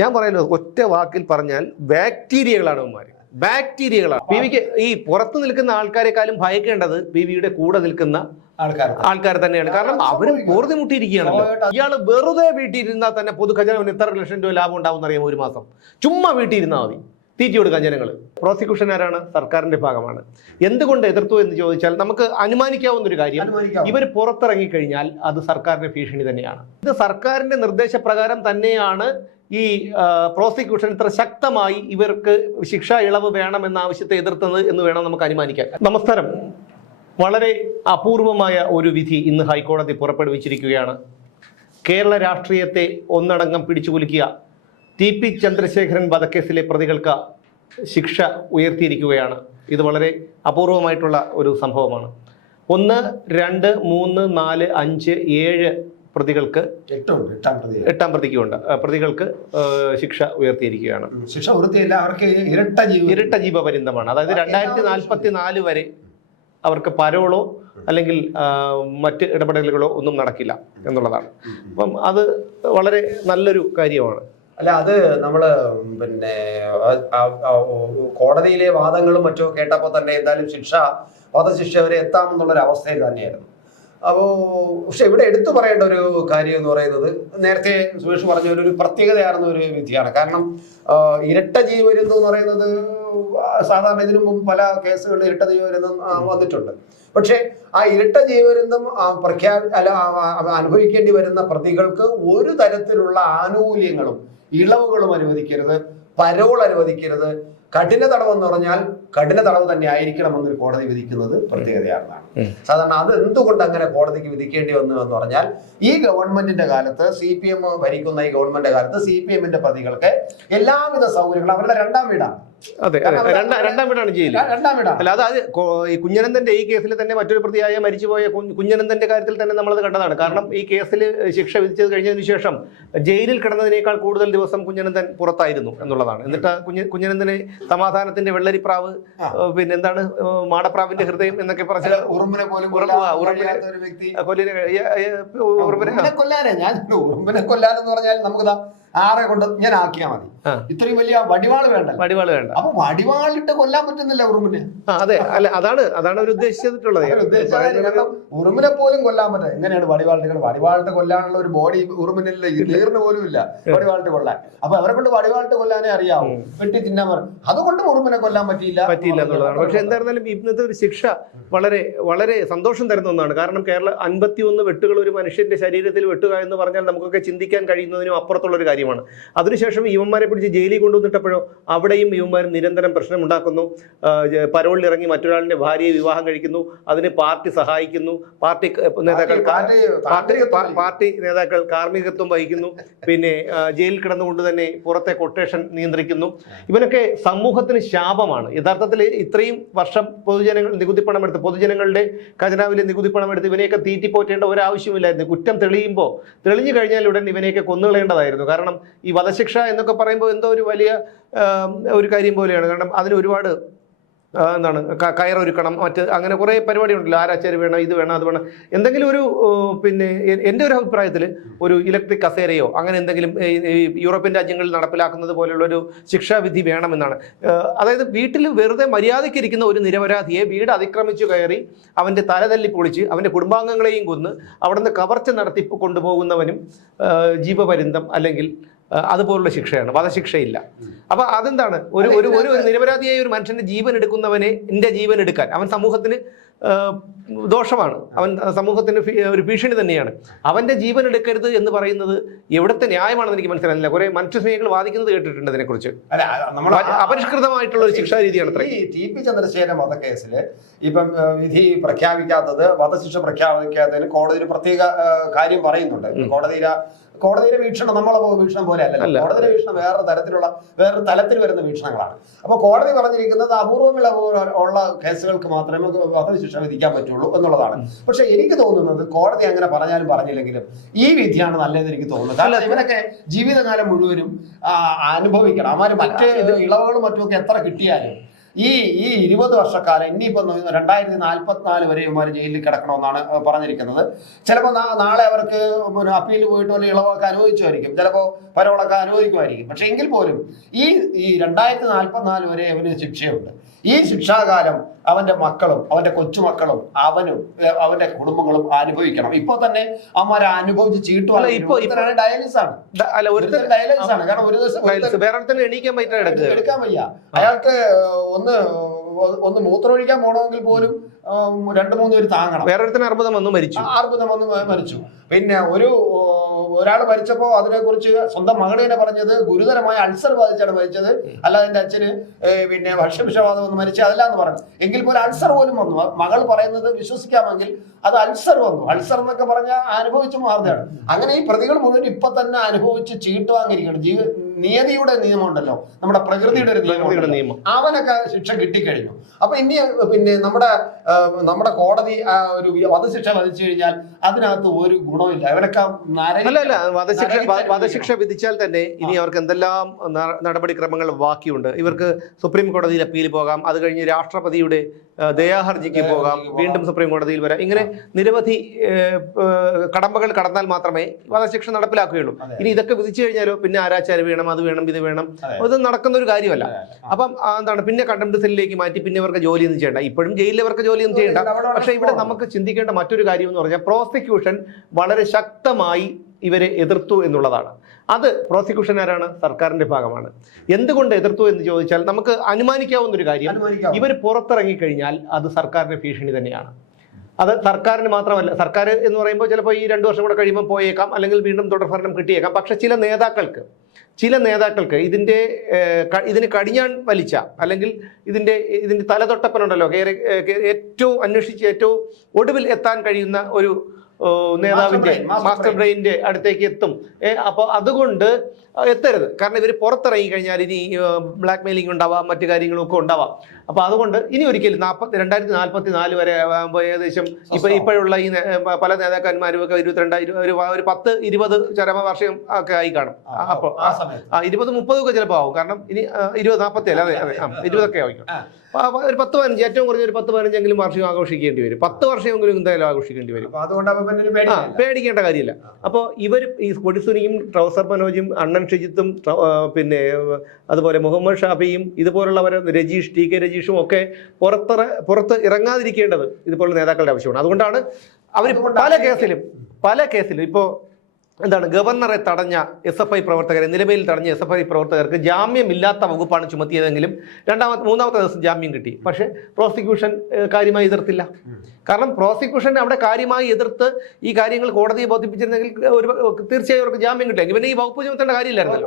ഞാൻ പറയുന്നത് ഒറ്റ വാക്കിൽ പറഞ്ഞാൽ ബാക്ടീരിയകളാണ് അവന്മാർ. ബാക്ടീരിയകളാണ്. പി വിക്ക് ഈ പുറത്ത് നിൽക്കുന്ന ആൾക്കാരെക്കാളും ഭയക്കേണ്ടത് പി വിയുടെ കൂടെ നിൽക്കുന്ന ആൾക്കാർ തന്നെയാണ്. കാരണം അവരും കോടതി മുട്ടിയിരിക്കുകയാണല്ലോ. ഇയാള് വെറുതെ വീട്ടിലിരുന്നാൽ തന്നെ പൊതുഖജനാവിന് എത്ര ലക്ഷം രൂപ ലാഭം ഉണ്ടാവും എന്നറിയാം ഒരു മാസം. ചുമ്മാ വീട്ടിലിരുന്നാൽ മതി, തീറ്റി കൊടുക്കാൻ ജനങ്ങൾ. പ്രോസിക്യൂഷൻ ആരാണ്? സർക്കാരിന്റെ ഭാഗമാണ്. എന്തുകൊണ്ട് എതിർത്തു എന്ന് ചോദിച്ചാൽ നമുക്ക് അനുമാനിക്കാവുന്ന ഒരു കാര്യം, ഇവർ പുറത്തിറങ്ങിക്കഴിഞ്ഞാൽ അത് സർക്കാരിന്റെ ഭീഷണി തന്നെയാണ്. ഇത് സർക്കാരിന്റെ നിർദ്ദേശപ്രകാരം തന്നെയാണ് ഈ പ്രോസിക്യൂഷൻ ഇത്ര ശക്തമായി ഇവർക്ക് ശിക്ഷാ ഇളവ് വേണമെന്ന ആവശ്യത്തെ എതിർത്തത് എന്ന് വേണം നമുക്ക് അനുമാനിക്കാൻ. നമസ്കാരം. വളരെ അപൂർവമായ ഒരു വിധി ഇന്ന് ഹൈക്കോടതി പുറപ്പെടുവിച്ചിരിക്കുകയാണ്. കേരള രാഷ്ട്രീയത്തെ ഒന്നടങ്കം പിടിച്ചുകുലുക്കിയ TP ചന്ദ്രശേഖരൻ വധക്കേസിലെ പ്രതികൾക്ക് ശിക്ഷ ഉയർത്തിയിരിക്കുകയാണ്. ഇത് വളരെ അപൂർവമായിട്ടുള്ള ഒരു സംഭവമാണ്. 1, 2, 3, 4, 5, 7 പ്രതികൾക്ക്, 8ാം പ്രതിക്കുണ്ട്, പ്രതികൾക്ക് ശിക്ഷ ഉയർത്തിയിരിക്കുകയാണ്. ശിക്ഷ ഉയർത്തിയില്ല, അവർക്ക് ഇരട്ട ജീവപര്യന്തമാണ്. അതായത് 2044 വരെ അവർക്ക് പരോളോ അല്ലെങ്കിൽ മറ്റ് ഇടപെടലുകളോ ഒന്നും നടക്കില്ല എന്നുള്ളതാണ്. അപ്പം അത് വളരെ നല്ലൊരു കാര്യമാണ്. അല്ല, അത് നമ്മള് കോടതിയിലെ വാദങ്ങളും മറ്റോ കേട്ടപ്പോൾ തന്നെ എന്തായാലും വധശിക്ഷ വരെ എത്താമെന്നുള്ളൊരു അവസ്ഥയിൽ തന്നെയായിരുന്നു. പക്ഷെ ഇവിടെ എടുത്തു പറയേണ്ട ഒരു കാര്യം എന്ന് പറയുന്നത്, നേരത്തെ സുരേഷ് പറഞ്ഞ ഒരു പ്രത്യേകതയാർന്ന ഒരു വിധിയാണ്. കാരണം ഇരട്ട ജീവപര്യന്തം എന്ന് പറയുന്നത് സാധാരണ ഇതിനു മുമ്പ് പല കേസുകളിൽ ഇരട്ട ജീവപര്യന്തം വന്നിട്ടുണ്ട്. പക്ഷെ ആ ഇരട്ട ജീവപര്യന്തം അനുഭവിക്കേണ്ടി വരുന്ന പ്രതികൾക്ക് ഒരു തരത്തിലുള്ള ആനുകൂല്യങ്ങളും ഇളവുകളും അനുവദിക്കരുത്, പരോൾ അനുവദിക്കരുത്. കഠിന തടവ് എന്ന് പറഞ്ഞാൽ കഠിന തടവ് തന്നെ ആയിരിക്കണമെന്നൊരു കോടതി വിധിക്കുന്നത് പ്രത്യേകതയാണെന്നാണ്. സാധാരണ അത് എന്തുകൊണ്ട് അങ്ങനെ കോടതിക്ക് വിധിക്കേണ്ടി വന്നു എന്ന് പറഞ്ഞാൽ, ഈ ഗവൺമെന്റിന്റെ കാലത്ത്, CPM ഭരിക്കുന്ന ഈ ഗവൺമെന്റിന്റെ കാലത്ത് CPM-ന്റെ പ്രതികൾക്ക് എല്ലാവിധ സൗകര്യങ്ങളും അവരുടെ രണ്ടാം വീടാണ്. അതെ, രണ്ടാം വീടാണ് ജയിലിൽ. അല്ല, അതായത് ഈ കുഞ്ഞനന്തന്റെ ഈ കേസിൽ തന്നെ മറ്റൊരു പ്രതിയായ മരിച്ചുപോയ കുഞ്ഞനന്തന്റെ കാര്യത്തിൽ തന്നെ നമ്മളത് കണ്ടതാണ്. കാരണം ഈ കേസിൽ ശിക്ഷ വിധിച്ചത് കഴിഞ്ഞതിന് ശേഷം ജയിലിൽ കിടന്നതിനേക്കാൾ കൂടുതൽ ദിവസം കുഞ്ഞനന്തൻ പുറത്തായിരുന്നു എന്നുള്ളതാണ്. എന്നിട്ട് കുഞ്ഞനന്തന് സമാധാനത്തിന്റെ വെള്ളരിപ്രാവ്, പിന്നെ എന്താണ് മാടപ്രാവിന്റെ ഹൃദയം എന്നൊക്കെ പറഞ്ഞ ഉറുമ്പിനെ കൊല്ലാനെന്ന് പറഞ്ഞാൽ നമുക്ക് ആറെ കൊണ്ട് ഞാൻ ആക്കിയാൽ മതി. ഇത്രയും വലിയ വടിവാള് വേണ്ട. അപ്പൊ വടിവാളിട്ട് കൊല്ലാൻ പറ്റുന്നില്ല ഉറുമ്പിനെ. അതെ, അല്ല, അതാണ് ഒരു ഉദ്ദേശിച്ചിട്ടുള്ളത്. ഉറുമ്പിനെ പോലും കൊല്ലാൻ പറ്റും. എങ്ങനെയാണ് വടിവാളിട്ട് കൊല്ലാനുള്ള ഒരു ബോഡി ഉറുമ്പിനില്ല, നീറിന് പോലും ഇല്ല വടിവാളിട്ട് കൊല്ലാൻ. അപ്പൊ അവരെ കൊണ്ട് വടിവാളിട്ട് കൊല്ലാനേ അറിയാവൂ, വെട്ടി തിന്നാൻ പറയും. അതുകൊണ്ട് ഉറുമ്പിനെ കൊല്ലാൻ പറ്റിയില്ല എന്നുള്ളതാണ്. പക്ഷെ എന്തായിരുന്നാലും ഇന്നത്തെ ഒരു ശിക്ഷ വളരെ വളരെ സന്തോഷം തരുന്ന ഒന്നാണ്. കാരണം 51 വെട്ടുകൾ ഒരു മനുഷ്യന്റെ ശരീരത്തിൽ വെട്ടുക എന്ന് പറഞ്ഞാൽ നമുക്കൊക്കെ ചിന്തിക്കാൻ കഴിയുന്നതിനും അപ്പുറത്തുള്ള ഒരു കാര്യമാണ്. അതിനുശേഷം ഇവന്മാരെ പിടിച്ച് ജയിലിൽ കൊണ്ടുവന്നിട്ടപ്പോഴോ അവിടെയും ഇവന്മാർ നിരന്തരം പ്രശ്നമുണ്ടാക്കുന്നു. പരോളിൽ ഇറങ്ങി മറ്റൊരാളിന്റെ ഭാര്യയെ വിവാഹം കഴിക്കുന്നു, അതിന് പാർട്ടി സഹായിക്കുന്നു, പാർട്ടി നേതാക്കൾ കാർമ്മികത്വം വഹിക്കുന്നു, പിന്നെ ജയിലിൽ കിടന്നുകൊണ്ട് തന്നെ പുറത്തെ കൊട്ടേഷൻ നിയന്ത്രിക്കുന്നു. ഇവനൊക്കെ സമൂഹത്തിന് ശാപമാണ്. യഥാർത്ഥത്തിൽ ഇത്രയും വർഷം നികുതിപ്പണം എടുത്ത് പൊതുജനങ്ങളുടെ ഖജനാവിലെ നികുതിപ്പണം എടുത്ത് ഇവനെയൊക്കെ തീറ്റിപ്പോറ്റേണ്ട ഒരാവശ്യമില്ലായിരുന്നു. കുറ്റം തെളിഞ്ഞു കഴിഞ്ഞാൽ ഉടൻ ഇവനെയൊക്കെ കൊന്നുകളയേണ്ടതായിരുന്നു. കാരണം ഈ വധശിക്ഷ എന്നൊക്കെ പറയുമ്പോൾ എന്തോ ഒരു വലിയ ഒരു കാര്യം പോലെയാണ്. കാരണം അതിന് ഒരുപാട് എന്താണ് കയറൊരുക്കണം, അങ്ങനെ കുറേ പരിപാടി ഉണ്ടല്ലോ. ആരാച്ചാരി വേണം, ഇത് വേണം, അത് വേണം. എന്തെങ്കിലും ഒരു പിന്നെ എൻ്റെ ഒരു അഭിപ്രായത്തിൽ ഒരു ഇലക്ട്രിക് കസേരയോ അങ്ങനെ എന്തെങ്കിലും യൂറോപ്യൻ രാജ്യങ്ങളിൽ നടപ്പിലാക്കുന്നത് പോലെയുള്ളൊരു ശിക്ഷാവിധി വേണമെന്നാണ്. അതായത് വീട്ടിൽ വെറുതെ മര്യാദയ്ക്ക് ഇരിക്കുന്ന ഒരു നിരപരാധിയെ വീട് അതിക്രമിച്ചു കയറി അവൻ്റെ തലതല്ലി പൊളിച്ച് അവൻ്റെ കുടുംബാംഗങ്ങളെയും കൊന്ന് അവിടുന്ന് കവർച്ച നടത്തി കൊണ്ടുപോകുന്നവനും ജീവപര്യന്തം അല്ലെങ്കിൽ അതുപോലുള്ള ശിക്ഷയാണ്, വധശിക്ഷയില്ല. അപ്പൊ അതെന്താണ്, ഒരു നിരപരാധിയായ ഒരു മനുഷ്യന്റെ ജീവൻ എടുക്കുന്നവനെ ജീവൻ എടുക്കാൻ അവൻ സമൂഹത്തിന് ദോഷമാണ്, അവൻ സമൂഹത്തിന് ഒരു ഭീഷണി തന്നെയാണ്. അവന്റെ ജീവൻ എടുക്കരുത് എന്ന് പറയുന്നത് എവിടുത്തെ ന്യായമാണെന്ന് എനിക്ക് മനസ്സിലായില്ല. കുറെ മനുഷ്യസ്നേഹികൾ വാദിക്കുന്നത് കേട്ടിട്ടുണ്ട് അതിനെക്കുറിച്ച്. അപരിഷ്കൃതമായിട്ടുള്ള ഒരു ശിക്ഷാ രീതിയാണ് ഈ TP ചന്ദ്രശേഖരൻ വധക്കേസില് ഇപ്പം വിധി പ്രഖ്യാപിക്കാത്തത്, വധശിക്ഷ പ്രഖ്യാപിക്കാത്തതിന് കോടതി ഒരു പ്രത്യേക കാര്യം പറയുന്നുണ്ട്. കോടതിയിലെ വീക്ഷണം നമ്മളെ വീക്ഷണം പോലെ അല്ലല്ലോ. കോടതിയിലെ വീക്ഷണം വേറൊരു തലത്തിൽ വരുന്ന വീക്ഷണങ്ങളാണ്. അപ്പൊ കോടതി പറഞ്ഞിരിക്കുന്നത് ഉള്ള കേസുകൾക്ക് മാത്രമേ വധശിക്ഷ വിധിക്കാൻ പറ്റുള്ളൂ എന്നുള്ളതാണ്. പക്ഷെ എനിക്ക് തോന്നുന്നത് കോടതി അങ്ങനെ പറഞ്ഞാലും പറഞ്ഞില്ലെങ്കിലും ഈ വിധിയാണ് നല്ലതെന്ന് എനിക്ക് തോന്നുന്നത്. കാരണം ഇവനൊക്കെ ജീവിതകാലം മുഴുവനും അനുഭവിക്കണം. അവന്മാര് മറ്റ് ഇളവുകളും മറ്റുമൊക്കെ എത്ര കിട്ടിയാലും ഈ 20 വർഷക്കാലം ഇനിയിപ്പോ 2044 വരെ ഇവന്മാർ ജയിലിൽ കിടക്കണമെന്നാണ് പറഞ്ഞിരിക്കുന്നത്. ചിലപ്പോൾ നാളെ അവർക്ക് അപ്പീൽ പോയിട്ട് വല്ല ഇളവൊക്കെ അനുവദിച്ചുമായിരിക്കും, ചിലപ്പോൾ പരോളൊക്കെ അനുവദിക്കുമായിരിക്കും. പക്ഷെ എങ്കിൽ പോലും ഈ 2044 വരെ അവന് ശിക്ഷയുണ്ട്. ഈ ശിക്ഷാകാലം അവന്റെ മക്കളും അവന്റെ കൊച്ചുമക്കളും അവനും അവന്റെ കുടുംബങ്ങളും അനുഭവിക്കണം. ഇപ്പൊ തന്നെ അവന്മാരെ അനുഭവിച്ച് ചീട്ടുവാണ്. ഡയാലിസിസ് ആണ്. ഡയാലിസിസ് ആണ്. കാരണം ഒരു ദിവസം എടുക്കാൻ വയ്യ. അയാൾക്ക് ഒന്ന് മൂത്രമൊഴിക്കാൻ പോകണമെങ്കിൽ പോലും 2-3 പേര് താങ്ങണം. വേറെ അർബുദം വന്ന് മരിച്ചു. പിന്നെ ഒരാൾ മരിച്ചപ്പോ അതിനെക്കുറിച്ച് സ്വന്തം മകൾ തന്നെ പറഞ്ഞത് ഗുരുതരമായ അൾസർ ബാധിച്ചാണ് മരിച്ചത്, അല്ലാതെ എന്റെ അച്ഛന് പിന്നെ ഭക്ഷ്യവിഷബാധ വന്ന് മരിച്ചു അതല്ല എന്ന് പറഞ്ഞു. എങ്കിൽ പോലും അൾസർ പോലും വന്നു. മകൾ പറയുന്നത് വിശ്വസിക്കാമെങ്കിൽ അത് അൾസർ വന്നു. അൾസർ എന്നൊക്കെ പറഞ്ഞാൽ അനുഭവിച്ചു മാറുകയാണ്. അങ്ങനെ ഈ പ്രതികൾ മുഴുവൻ ഇപ്പൊ തന്നെ അനുഭവിച്ച് ചീട്ട് വാങ്ങിയിരിക്കണം. നിയതിയുടെ നിയമം ഉണ്ടല്ലോ, നമ്മുടെ പ്രകൃതിയുടെ ഒരു നിയമം, അവനൊക്കെ ശിക്ഷ കിട്ടിക്കഴിഞ്ഞു. അപ്പൊ ഇനി പിന്നെ നമ്മുടെ കോടതി ഒരു വധശിക്ഷ വിധിച്ചു കഴിഞ്ഞാൽ അതിനകത്ത് ഒരു ഗുണമില്ല. ഇവരൊക്കെ വധശിക്ഷ വിധിച്ചാൽ തന്നെ ഇനി അവർക്ക് എന്തെല്ലാം നടപടിക്രമങ്ങൾ ബാക്കിയുണ്ട്. ഇവർക്ക് സുപ്രീം കോടതിയിൽ അപ്പീൽ പോകാം, അത് കഴിഞ്ഞ് രാഷ്ട്രപതിയുടെ ദയാഹർജിക്ക് പോകാം, വീണ്ടും സുപ്രീം കോടതിയിൽ വരാം. ഇങ്ങനെ നിരവധി കടമ്പകൾ കടന്നാൽ മാത്രമേ വധശിക്ഷ നടപ്പിലാക്കുകയുള്ളൂ. ഇനി ഇതൊക്കെ വിധിച്ചു കഴിഞ്ഞാലോ പിന്നെ ആരാച്ചാര് വേണം, അത് വേണം, ഇത് വേണം, അത് നടക്കുന്ന ഒരു കാര്യമല്ല. അപ്പം എന്താണ്, പിന്നെ കണ്ടംപ്റ്റ് സെല്ലിലേക്ക് മാറ്റി പിന്നെ ഇവർക്ക് ജോലിയൊന്നും ചെയ്യണ്ട. ഇപ്പോഴും ജയിലിൽ അവർക്ക് ജോലിയൊന്നും ചെയ്യണ്ട. പക്ഷെ ഇവിടെ നമുക്ക് ചിന്തിക്കേണ്ട മറ്റൊരു കാര്യം എന്ന് പറഞ്ഞാൽ പ്രോസിക്യൂഷൻ വളരെ ശക്തമായി ഇവരെ എതിർത്തു എന്നുള്ളതാണ്. അത് പ്രോസിക്യൂഷൻ ആരാണ്? സർക്കാരിന്റെ ഭാഗമാണ്. എന്തുകൊണ്ട് എതിർത്തു എന്ന് ചോദിച്ചാൽ നമുക്ക് അനുമാനിക്കാവുന്ന ഒരു കാര്യം, ഇവർ പുറത്തിറങ്ങിക്കഴിഞ്ഞാൽ അത് സർക്കാരിന്റെ ഭീഷണി തന്നെയാണ്. അത് സർക്കാരിന് മാത്രമല്ല, സർക്കാർ എന്ന് പറയുമ്പോൾ ചിലപ്പോൾ ഈ 2 വർഷം കൂടെ കഴിയുമ്പോൾ പോയേക്കാം, അല്ലെങ്കിൽ വീണ്ടും തുടർഭരണം കിട്ടിയേക്കാം. പക്ഷെ ചില നേതാക്കൾക്ക് ഇതിന് കടിഞ്ഞാൺ വലിച്ച, അല്ലെങ്കിൽ ഇതിന്റെ തലതൊട്ടപ്പനുണ്ടല്ലോ, ഏറ്റവും അന്വേഷിച്ച് ഏറ്റവും ഒടുവിൽ എത്താൻ കഴിയുന്ന ഒരു നേതാവിന്റെ മാസ്റ്റർ ബ്രെയിനിന്റെ അടുത്തേക്ക് എത്തും. അപ്പോൾ അതുകൊണ്ട് എത്തരുത്. കാരണം ഇവർ പുറത്തിറങ്ങി കഴിഞ്ഞാൽ ഇനി ബ്ലാക്ക് മെയിലിംഗ് ഉണ്ടാവാം, മറ്റു കാര്യങ്ങളും ഒക്കെ ഉണ്ടാവാം. അപ്പൊ അതുകൊണ്ട് ഇനി ഒരിക്കലും 2044 വരെ ഏകദേശം ഇപ്പോഴുള്ള ഈ പല നേതാക്കന്മാരും ഒക്കെ 10-20 ചരമവാർഷികം ഒക്കെ ആയി കാണും. അപ്പോൾ 20-30 ഒക്കെ ചിലപ്പോൾ ആവും. കാരണം ഇനി 20-40 അതെ 20 ആയിരിക്കും. ഒരു 10-15, ഏറ്റവും കുറഞ്ഞ ഒരു 10-15 വാർഷികം ആഘോഷിക്കേണ്ടി വരും. 10 വർഷമെങ്കിലും എന്തായാലും ആഘോഷിക്കേണ്ടി വരും. പേടിക്കേണ്ട കാര്യമില്ല. അപ്പോൾ ഇവർ ഈ കൊടിസുനിയും ട്രൗസർ മനോജും അണ്ണൻ ഷിജിത്തും പിന്നെ അതുപോലെ മുഹമ്മദ് ഷാഫിയും ഇതുപോലുള്ളവരെ രജീഷ്, TK രജീഷും ഒക്കെ പുറത്ത് ഇറങ്ങാതിരിക്കേണ്ടത് ഇതുപോലുള്ള നേതാക്കളുടെ ആവശ്യമാണ്. അതുകൊണ്ടാണ് അവർ പല കേസിലും ഇപ്പോൾ എന്താണ്, ഗവർണറെ തടഞ്ഞ SFI പ്രവർത്തകരെ, നിലവിൽ തടഞ്ഞ SFI പ്രവർത്തകർക്ക് ജാമ്യമില്ലാത്ത വകുപ്പാണ് ചുമത്തിയതെങ്കിലും 3-ാമത്തെ ദിവസം ജാമ്യം കിട്ടി. പക്ഷേ പ്രോസിക്യൂഷൻ കാര്യമായി എതിർത്തില്ല. കാരണം പ്രോസിക്യൂഷൻ അവിടെ കാര്യമായി എതിർത്ത് ഈ കാര്യങ്ങൾ കോടതിയെ ബോധിപ്പിച്ചിരുന്നെങ്കിൽ തീർച്ചയായും അവർക്ക് ജാമ്യം കിട്ടിയെങ്കിൽ പിന്നെ ഈ വകുപ്പ് ചുമത്തേണ്ട കാര്യമില്ലായിരുന്നു.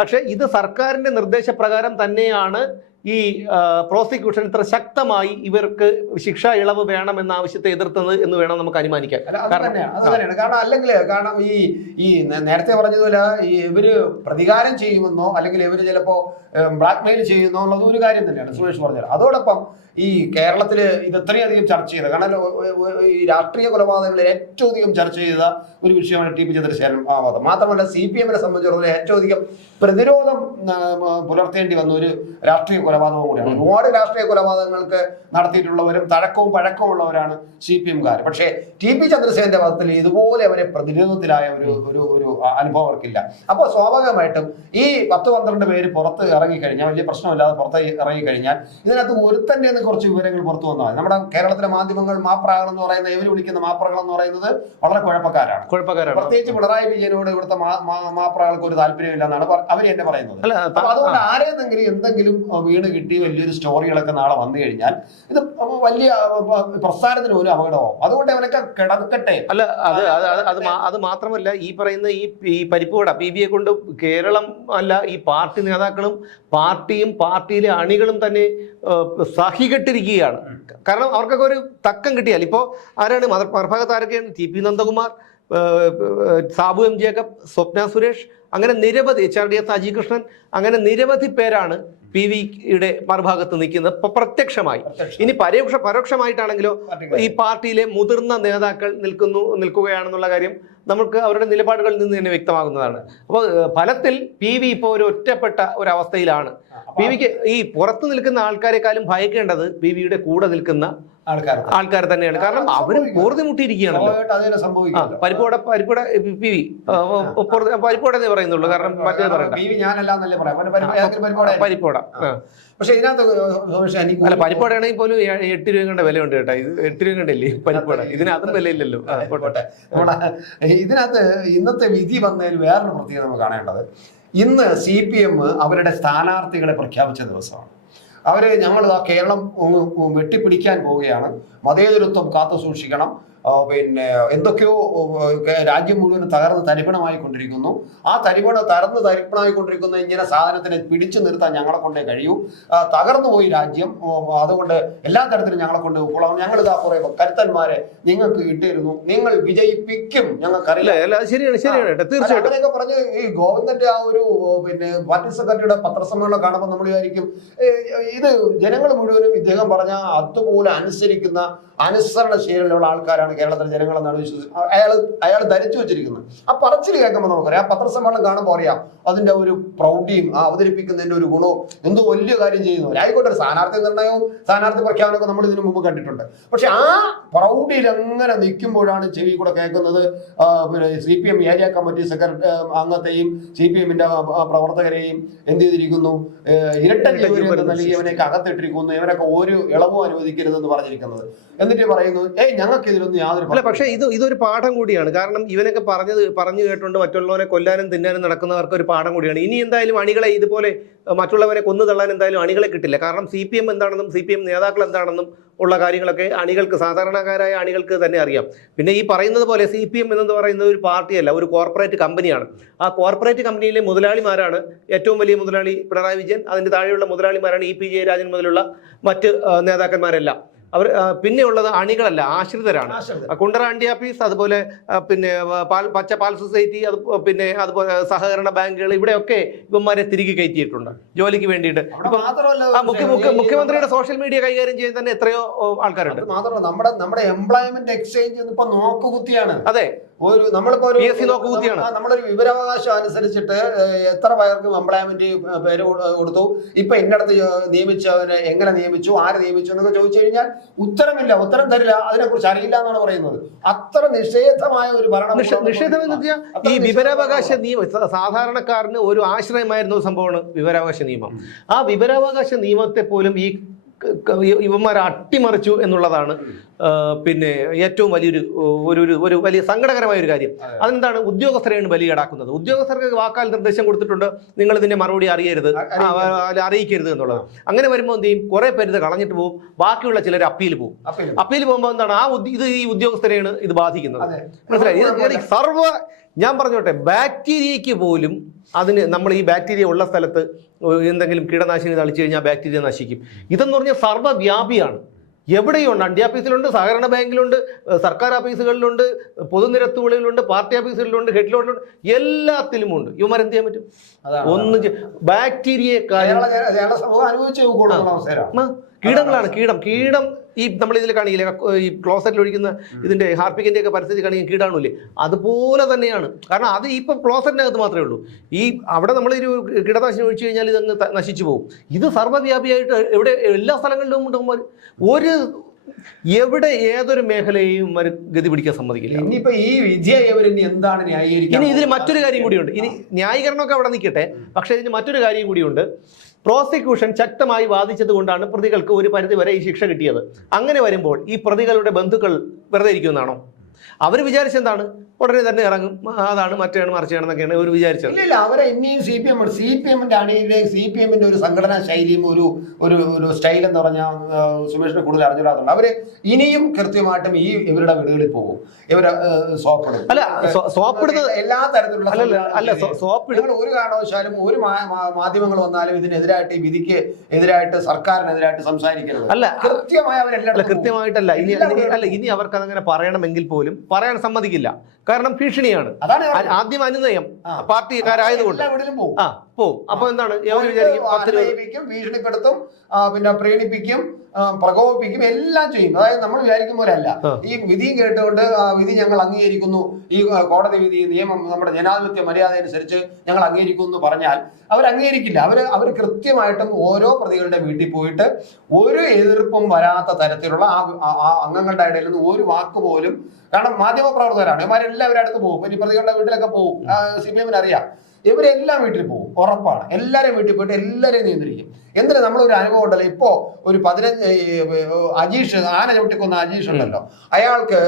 പക്ഷേ ഇത് സർക്കാരിന്റെ നിർദ്ദേശപ്രകാരം തന്നെയാണ് ഈ പ്രോസിക്യൂഷൻ ഇത്ര ശക്തമായി ഇവർക്ക് ശിക്ഷാ ഇളവ് വേണമെന്ന ആവശ്യത്തെ എതിർത്തത് എന്ന് വേണം നമുക്ക് അനുമാനിക്കാൻ. കാരണം ഈ നേരത്തെ പറഞ്ഞതുപോലെ ഇവര് പ്രതികാരം ചെയ്യുമെന്നോ അല്ലെങ്കിൽ ഇവര് ചിലപ്പോ ബ്ലാക്ക് മെയിൽ ചെയ്യുന്നോ ഉള്ളത് ഒരു കാര്യം തന്നെയാണ് സുരേഷ് പറഞ്ഞത്. അതോടൊപ്പം ഈ കേരളത്തില് ഇത് എത്രയധികം ചർച്ച ചെയ്ത, കാരണം ഈ രാഷ്ട്രീയ കൊലപാതകങ്ങളിൽ ഏറ്റവും അധികം ചർച്ച ചെയ്ത ഒരു വിഷയമാണ് TP ചന്ദ്രശേഖരൻ വാദം. മാത്രമല്ല CPM-നെ സംബന്ധിച്ചിടത്തോളം ഏറ്റവും അധികം പ്രതിരോധം പുലർത്തേണ്ടി വന്ന ഒരു രാഷ്ട്രീയ കൊലപാതകം കൂടിയാണ്. ഒരുപാട് രാഷ്ട്രീയ കൊലപാതകങ്ങൾക്ക് നടത്തിയിട്ടുള്ളവരും തഴക്കവും പഴക്കവും ഉള്ളവരാണ് CPM-കാർ. പക്ഷേ TP ചന്ദ്രശേഖരന്റെ വാദത്തിൽ ഇതുപോലെ അവരെ പ്രതിരോധത്തിലായ ഒരു അനുഭവം അവർക്കില്ല. അപ്പോൾ സ്വാഭാവികമായിട്ടും ഈ 10-12 പേര് പുറത്ത് ഇറങ്ങിക്കഴിഞ്ഞാൽ, വലിയ പ്രശ്നമില്ലാതെ പുറത്ത് ഇറങ്ങിക്കഴിഞ്ഞാൽ ഇതിനകത്ത് ഒരുത്തന്നെ കുറച്ച് വിവരങ്ങൾ പുറത്തു വന്നാൽ നമ്മുടെ കേരളത്തിലെ മാധ്യമങ്ങൾ മാപ്രാകൾ എന്ന് പറയുന്ന, ഇവർ വിളിക്കുന്ന മാപ്രകൾ എന്ന് പറയുന്നത് വളരെ കുഴപ്പക്കാരാണ്. പ്രത്യേകിച്ച് പിണറായി വിജയനോട് ഇവിടുത്തെ മാപ്രകൾക്ക് ഒരു താല്പര്യമില്ല എന്നാണ് അവർ എന്നെ പറയുന്നത്. അതുകൊണ്ട് ആരെയെങ്കിലും എന്തെങ്കിലും വീണ് കിട്ടി വലിയൊരു സ്റ്റോറികളൊക്കെ നാളെ വന്നു കഴിഞ്ഞാൽ ഇത് വലിയ പ്രസ്ഥാനത്തിന് ഒരു അപകടമാവും. അതുകൊണ്ട് അവനൊക്കെ കിടക്കട്ടെ. അല്ല, അത് മാത്രമല്ല, ഈ പറയുന്ന ഈ പരിപ്പുകട PBയെ കൊണ്ട് കേരളം അല്ല, ഈ പാർട്ടി നേതാക്കളും പാർട്ടിയും പാർട്ടിയിലെ അണികളും തന്നെ സഹികെട്ടിരിക്കുകയാണ്. കാരണം അവർക്കൊക്കെ ഒരു തക്കം കിട്ടിയാൽ, ഇപ്പോൾ ആരാണ് മറുഭാഗത്ത് ആരൊക്കെയാണ്? TP Nandakumar, Sabu M Jacob, Swapna Suresh, അങ്ങനെ നിരവധി, HRDS അജി കൃഷ്ണൻ, അങ്ങനെ നിരവധി പേരാണ് PVയുടെ മറുഭാഗത്ത് നിൽക്കുന്നത് പ്രത്യക്ഷമായി. ഇനി പരോക്ഷമായിട്ടാണെങ്കിലോ ഈ പാർട്ടിയിലെ മുതിർന്ന നേതാക്കൾ നിൽക്കുകയാണെന്നുള്ള കാര്യം നമുക്ക് അവരുടെ നിലപാടുകളിൽ നിന്ന് തന്നെ വ്യക്തമാകുന്നതാണ്. അപ്പോൾ ഫലത്തിൽ PV ഇപ്പോൾ ഒരു ഒറ്റപ്പെട്ട ഒരവസ്ഥയിലാണ്. PVക്ക് ഈ പുറത്തു നിൽക്കുന്ന ആൾക്കാരെക്കാളും ഭയക്കേണ്ടത് PVയുടെ കൂടെ നിൽക്കുന്ന ആൾക്കാർ തന്നെയാണ്. കാരണം അവർ പോർതി മുട്ടിയിരിക്കുകയാണല്ലോ. പരിപ്പോടെ PV പരിപ്പോടെ പറയുന്നുള്ളൂ. കാരണം മറ്റേ പറയണ്ട പരിപ്പോട. പക്ഷെ ഇതിനകത്ത് അല്ല പരിപ്പോടാണെങ്കിൽ പോലും 8 രൂപ കണ്ട വിലയുണ്ട് കേട്ടോ. ഇത് 8 രൂപ കണ്ടല്ലേ പരിപ്പോട. ഇതിനകത്തും വിലയില്ലല്ലോ. ഇതിനകത്ത് ഇന്നത്തെ വിധി വന്നതിൽ വേറൊരു പ്രത്യേകത നമുക്ക് കാണേണ്ടത്, ഇന്ന് CPM അവരുടെ സ്ഥാനാർത്ഥികളെ പ്രഖ്യാപിച്ച ദിവസമാണ്. ഞങ്ങൾ കേരളം വെട്ടിപ്പിടിക്കാൻ പോവുകയാണ്, മതേതരത്വം കാത്തു സൂക്ഷിക്കണം, പിന്നെ എന്തൊക്കെയോ രാജ്യം മുഴുവൻ തകർന്ന് തരിപ്പണമായിക്കൊണ്ടിരിക്കുന്നു. ആ തരിപ്പണമായിക്കൊണ്ടിരിക്കുന്ന ഇങ്ങനെ സാധനത്തിനെ പിടിച്ചു നിർത്താൻ ഞങ്ങളെ കൊണ്ടേ കഴിയൂ. തകർന്നു പോയി രാജ്യം, അതുകൊണ്ട് എല്ലാ തരത്തിലും ഞങ്ങളെ കൊണ്ട് ഉൾക്കൊള്ളാം. ഞങ്ങളിതാ കുറെ കരുത്തന്മാരെ നിങ്ങൾക്ക് ഇട്ടിരുന്നു, നിങ്ങൾ വിജയിപ്പിക്കും, ഞങ്ങൾക്കറിയില്ല. അങ്ങനെയൊക്കെ പറഞ്ഞ് ഈ ഗോവിന്ദന്റെ ആ ഒരു പിന്നെ പാർട്ടി സെക്രട്ടറിയുടെ പത്രസമ്മേളനം കാണുമ്പോൾ നമ്മൾ വിചാരിക്കും ഇത് ജനങ്ങൾ മുഴുവനും ഇദ്ദേഹം പറഞ്ഞ അതുപോലെ അനുസരിക്കുന്ന അനുസരണശീലമുള്ള ആൾക്കാരാണ് കേരളത്തിലെ ജനങ്ങളെന്നാണ് അയാൾ ധരിച്ചു വെച്ചിരിക്കുന്നത്. ആ പറച്ചിൽ കേൾക്കുമ്പോൾ നമുക്കറിയാം, ആ പത്രസമ്മേളനം കാണുമ്പോൾ അറിയാം അതിന്റെ ഒരു പ്രൗഢിയും ആ അവതരിപ്പിക്കുന്നതിന്റെ ഒരു ഗുണവും. എന്തോ വലിയ കാര്യം ചെയ്യുന്നു ആയിക്കോട്ടെ. ഒരു സ്ഥാനാർത്ഥി നിർണയവും സ്ഥാനാർത്ഥി പ്രഖ്യാപനമൊക്കെ നമ്മൾ ഇതിനു മുമ്പ് കണ്ടിട്ടുണ്ട്. പക്ഷെ ആ പ്രൗഢിയിൽ അങ്ങനെ നിൽക്കുമ്പോഴാണ് ചെവി കൂടെ കേൾക്കുന്നത് പിന്നെ CPM ഏരിയ കമ്മിറ്റി സെക്രട്ടറി അംഗത്തെയും CPM-ന്റെ പ്രവർത്തകരെയും എന്ത് ചെയ്തിരിക്കുന്നു, ഇരട്ട ജോലി നൽകിയവനെയൊക്കെ അകത്തിട്ടിരിക്കുന്നു, ഇവരൊക്കെ ഒരു ഇളവും അനുവദിക്കരുതെന്ന് പറഞ്ഞിരിക്കുന്നത്. എന്നിട്ട് പറയുന്നു ഞങ്ങൾക്ക് ഇതിലൊന്നും യാതൊരു. അല്ല, പക്ഷേ ഇതൊരു പാഠം കൂടിയാണ്. കാരണം ഇവനൊക്കെ പറഞ്ഞു കേട്ടുകൊണ്ട് മറ്റുള്ളവരെ കൊല്ലാനും തിന്നാനും നടക്കുന്നവർക്ക് ഒരു പാഠം കൂടിയാണ്. ഇനി എന്തായാലും അണികളെ ഇതുപോലെ മറ്റുള്ളവരെ കൊന്നു തള്ളാൻ എന്തായാലും അണികളെ കിട്ടില്ല. കാരണം CPM എന്താണെന്നും CPM നേതാക്കൾ എന്താണെന്നും ഉള്ള കാര്യങ്ങളൊക്കെ അണികൾക്ക്, സാധാരണക്കാരായ അണികൾക്ക് തന്നെ അറിയാം. പിന്നെ ഈ പറയുന്നത് പോലെ CPM എന്ന് പറയുന്നത് ഒരു പാർട്ടിയല്ല, ഒരു കോർപ്പറേറ്റ് കമ്പനിയാണ്. ആ കോർപ്പറേറ്റ് കമ്പനിയിലെ മുതലാളിമാരാണ് ഏറ്റവും വലിയ മുതലാളി പിണറായി വിജയൻ, അതിൻ്റെ താഴെയുള്ള മുതലാളിമാരാണ് EP ജയരാജൻ മുതലുള്ള മറ്റ് നേതാക്കന്മാരെല്ലാം. അവർ പിന്നെ ഉള്ളത് അണികളല്ല, ആശ്രിതരാണ്. കുണ്ടറ ആൻഡിയാപ്പീസ്, അതുപോലെ പിന്നെ പച്ച പാൽ സൊസൈറ്റി, പിന്നെ അതുപോലെ സഹകരണ ബാങ്കുകൾ, ഇവിടെയൊക്കെ ഇവന്മാരെ തിരികെ കയറ്റിയിട്ടുണ്ട് ജോലിക്ക് വേണ്ടിയിട്ട്. മുഖ്യമന്ത്രിയുടെ സോഷ്യൽ മീഡിയ കൈകാര്യം ചെയ്യാൻ തന്നെ എത്രയോ ആൾക്കാരുണ്ട്. മാത്രമല്ല നമ്മുടെ എംപ്ലോയ്മെന്റ് എക്സ്ചേഞ്ച് ഇപ്പൊ നോക്കുകുത്തിയാണ്. അതെ, നമ്മളൊരു വിവരാവകാശം അനുസരിച്ചിട്ട് എത്ര പേർക്ക് എംപ്ലോയ്മെന്റ് പേര് കൊടുത്തു, ഇപ്പൊ ഇന്നടത്ത് നിയമിച്ചവന് എങ്ങനെ നിയമിച്ചു, ആര് നിയമിച്ചു എന്നൊക്കെ ചോദിച്ചു കഴിഞ്ഞാൽ ഉത്തരമില്ല, ഉത്തരം തരില്ല, അതിനെക്കുറിച്ച് അറിയില്ല എന്നാണ് പറയുന്നത്. അത്ര നിഷേധമായ ഒരു ഭരണം. നിഷേധം ഈ വിവരാവകാശ നിയമം സാധാരണക്കാരന് ഒരു ആശ്രയമായിരുന്ന ഒരു സംഭവമാണ് വിവരാവകാശ നിയമം. ആ വിവരാവകാശ നിയമത്തെ പോലും ഈ ഇവന്മാരെ അട്ടിമറിച്ചു എന്നുള്ളതാണ് പിന്നെ ഏറ്റവും ഒരു വലിയ സങ്കടകരമായ ഒരു കാര്യം. അതെന്താണ്? ഉദ്യോഗസ്ഥരെയാണ് ബലി ഈടാക്കുന്നത്. ഉദ്യോഗസ്ഥർക്ക് വാക്കാൽ നിർദ്ദേശം കൊടുത്തിട്ടുണ്ട്, നിങ്ങൾ ഇതിന്റെ മറുപടി അറിയിക്കരുത് എന്നുള്ളത്. അങ്ങനെ വരുമ്പോൾ എന്ത് ചെയ്യും? കുറെ പേര് ഇത് കളഞ്ഞിട്ട് പോകും, ബാക്കിയുള്ള ചിലർ അപ്പീൽ പോകും. അപ്പീൽ പോകുമ്പോൾ എന്താണ്? ഈ ഉദ്യോഗസ്ഥരെയാണ് ഇത് ബാധിക്കുന്നത്. മനസ്സിലായി? ഞാൻ പറഞ്ഞോട്ടെ, ബാക്ടീരിയയ്ക്ക് പോലും നമ്മൾ ഈ ബാക്ടീരിയ ഉള്ള സ്ഥലത്ത് എന്തെങ്കിലും കീടനാശിനി തളിച്ചു കഴിഞ്ഞാൽ ബാക്ടീരിയ നശിക്കും. ഇതെന്ന് പറഞ്ഞാൽ സർവ്വവ്യാപിയാണ്. എവിടെയുണ്ട്? അണ്ടിയാഫീസിലുണ്ട്, സഹകരണ ബാങ്കിലുണ്ട്, സർക്കാർ ഓഫീസുകളിലുണ്ട്, പൊതുനിരത്തുകളിലുണ്ട്, പാർട്ടി ഓഫീസുകളിലുണ്ട്, ഹെഡ്ലോട്ടിലുണ്ട്, എല്ലാത്തിലുമുണ്ട്. ഇവന്മാരെന്ത് ചെയ്യാൻ പറ്റും? ബാക്ടീരിയയെ കീടങ്ങളാണ്. കീടം ഈ നമ്മൾ ഇതിൽ കാണിക്കില്ലേ, ഈ ക്ലോസറ്റിൽ ഒഴിക്കുന്ന ഇതിന്റെ ഹാർപ്പിക്കിന്റെ ഒക്കെ പരിസ്ഥിതി കാണിക്കുന്ന കീടാണല്ലേ, അതുപോലെ തന്നെയാണ്. കാരണം അത് ഇപ്പം ക്ലോസറ്റിനകത്ത് മാത്രമേ ഉള്ളൂ. അവിടെ നമ്മൾ ഒരു കീടനാശിനി ഒഴിച്ചു കഴിഞ്ഞാൽ ഇതങ്ങ് നശിച്ചു പോകും. ഇത് സർവ്വവ്യാപിയായിട്ട് എവിടെ എല്ലാ സ്ഥലങ്ങളിലും ഉണ്ട്. എവിടെ ഏതൊരു മേഖലയെയും ഗതി പിടിക്കാൻ സമ്മതിക്കില്ല. ഇനിയിപ്പോ ഈ വിജയം എന്താണ് ന്യായീകരിക്കുന്നത്? ഇനി ഇതിൽ മറ്റൊരു കാര്യം കൂടിയുണ്ട്. ഇനി ന്യായീകരണമൊക്കെ അവിടെ നിൽക്കട്ടെ, പക്ഷേ ഇതിന് മറ്റൊരു കാര്യം കൂടിയുണ്ട്. പ്രോസിക്യൂഷൻ ശക്തമായി വാദിച്ചത് കൊണ്ടാണ് പ്രതികൾക്ക് ഒരു പരിധിവരെ ഈ ശിക്ഷ കിട്ടിയത്. അങ്ങനെ വരുമ്പോൾ ഈ പ്രതികളുടെ ബന്ധുക്കൾ വെറുതെ ഇരിക്കുമെന്നാണോ? അവർ വിചാരിച്ചെന്താണ്? ഉടനെ തന്നെ ഇറങ്ങും, അതാണ് മറ്റാണ് മറിച്ചാണെന്നൊക്കെയാണ് അവർ വിചാരിച്ചത്. ഇല്ല, അവരെ ഇനിയും CPM-ന്റെ അണിയിലെയും CPM-ന്റെ ഒരു സംഘടനാ ശൈലിയും ഒരു സ്റ്റൈൽ എന്ന് പറഞ്ഞാൽ സുമേഷിനെ കൂടുതൽ അറിഞ്ഞിടാത്തുണ്ട്. അവര് ഇനിയും കൃത്യമായിട്ടും ഇവരുടെ വീടുകളിൽ പോകും, ഇവരെ സോപ്പിടും. അല്ല, സോപ്പിടുന്നത് എല്ലാ തരത്തിലുള്ള ഒരു കാരണവശാലും ഒരു മാധ്യമങ്ങൾ വന്നാലും ഇതിനെതിരായിട്ട്, ഈ വിധിക്ക് എതിരായിട്ട്, സർക്കാരിനെതിരായിട്ട് സംസാരിക്കരുത്. അല്ല, കൃത്യമായിട്ടല്ല. ഇനി അവർക്ക് അതങ്ങനെ പറയണമെങ്കിൽ പോലും പറയാൻ സമ്മതിക്കില്ല. കാരണം ഭീഷണിയാണ്. ആദ്യം അനുനയം പാർട്ടിക്കാരായതുകൊണ്ട് പോവും. അപ്പൊ എന്താണ് വിചാരിക്കും, 10-20 ഭീഷണിപ്പെടുത്തും, പിന്നെ പ്രീണിപ്പിക്കും, പ്രകോപിപ്പിക്കും, എല്ലാം ചെയ്യും. അതായത് നമ്മൾ വിചാരിക്കും പോലെ അല്ല. ഈ വിധിയും കേട്ടുകൊണ്ട് വിധി ഞങ്ങൾ അംഗീകരിക്കുന്നു, ഈ കോടതി വിധി നിയമം നമ്മുടെ ജനാധിപത്യ മര്യാദ അനുസരിച്ച് ഞങ്ങൾ അംഗീകരിക്കുന്നു എന്ന് പറഞ്ഞാൽ അവർ അംഗീകരിക്കില്ല. അവർ കൃത്യമായിട്ടും ഓരോ പ്രതികളുടെ വീട്ടിൽ പോയിട്ട് ഒരു എതിർപ്പും വരാത്ത തരത്തിലുള്ള ആ അംഗങ്ങളുടെ ഇടയിൽ നിന്ന് ഒരു വാക്ക് പോലും, കാരണം മാധ്യമപ്രവർത്തകരാണ് ഇവരെല്ലാവരും അടുത്ത് പോകും, ഇനി പ്രതികളുടെ വീട്ടിലൊക്കെ പോകും, CPM-ന് അറിയാം, ഇവരെല്ലാം വീട്ടിൽ പോകും, ഉറപ്പാണ്. എല്ലാവരും വീട്ടിൽ പോയിട്ട് എല്ലാവരെയും നിയന്ത്രിക്കും. എന്തിനാ നമ്മളൊരു അനുഭവം ഉണ്ടല്ലോ, ഇപ്പോ ഒരു 15 അജീഷ്, ആന ചവിട്ടിക്കൊന്ന അജീഷ് ഉണ്ടല്ലോ, അയാൾക്ക്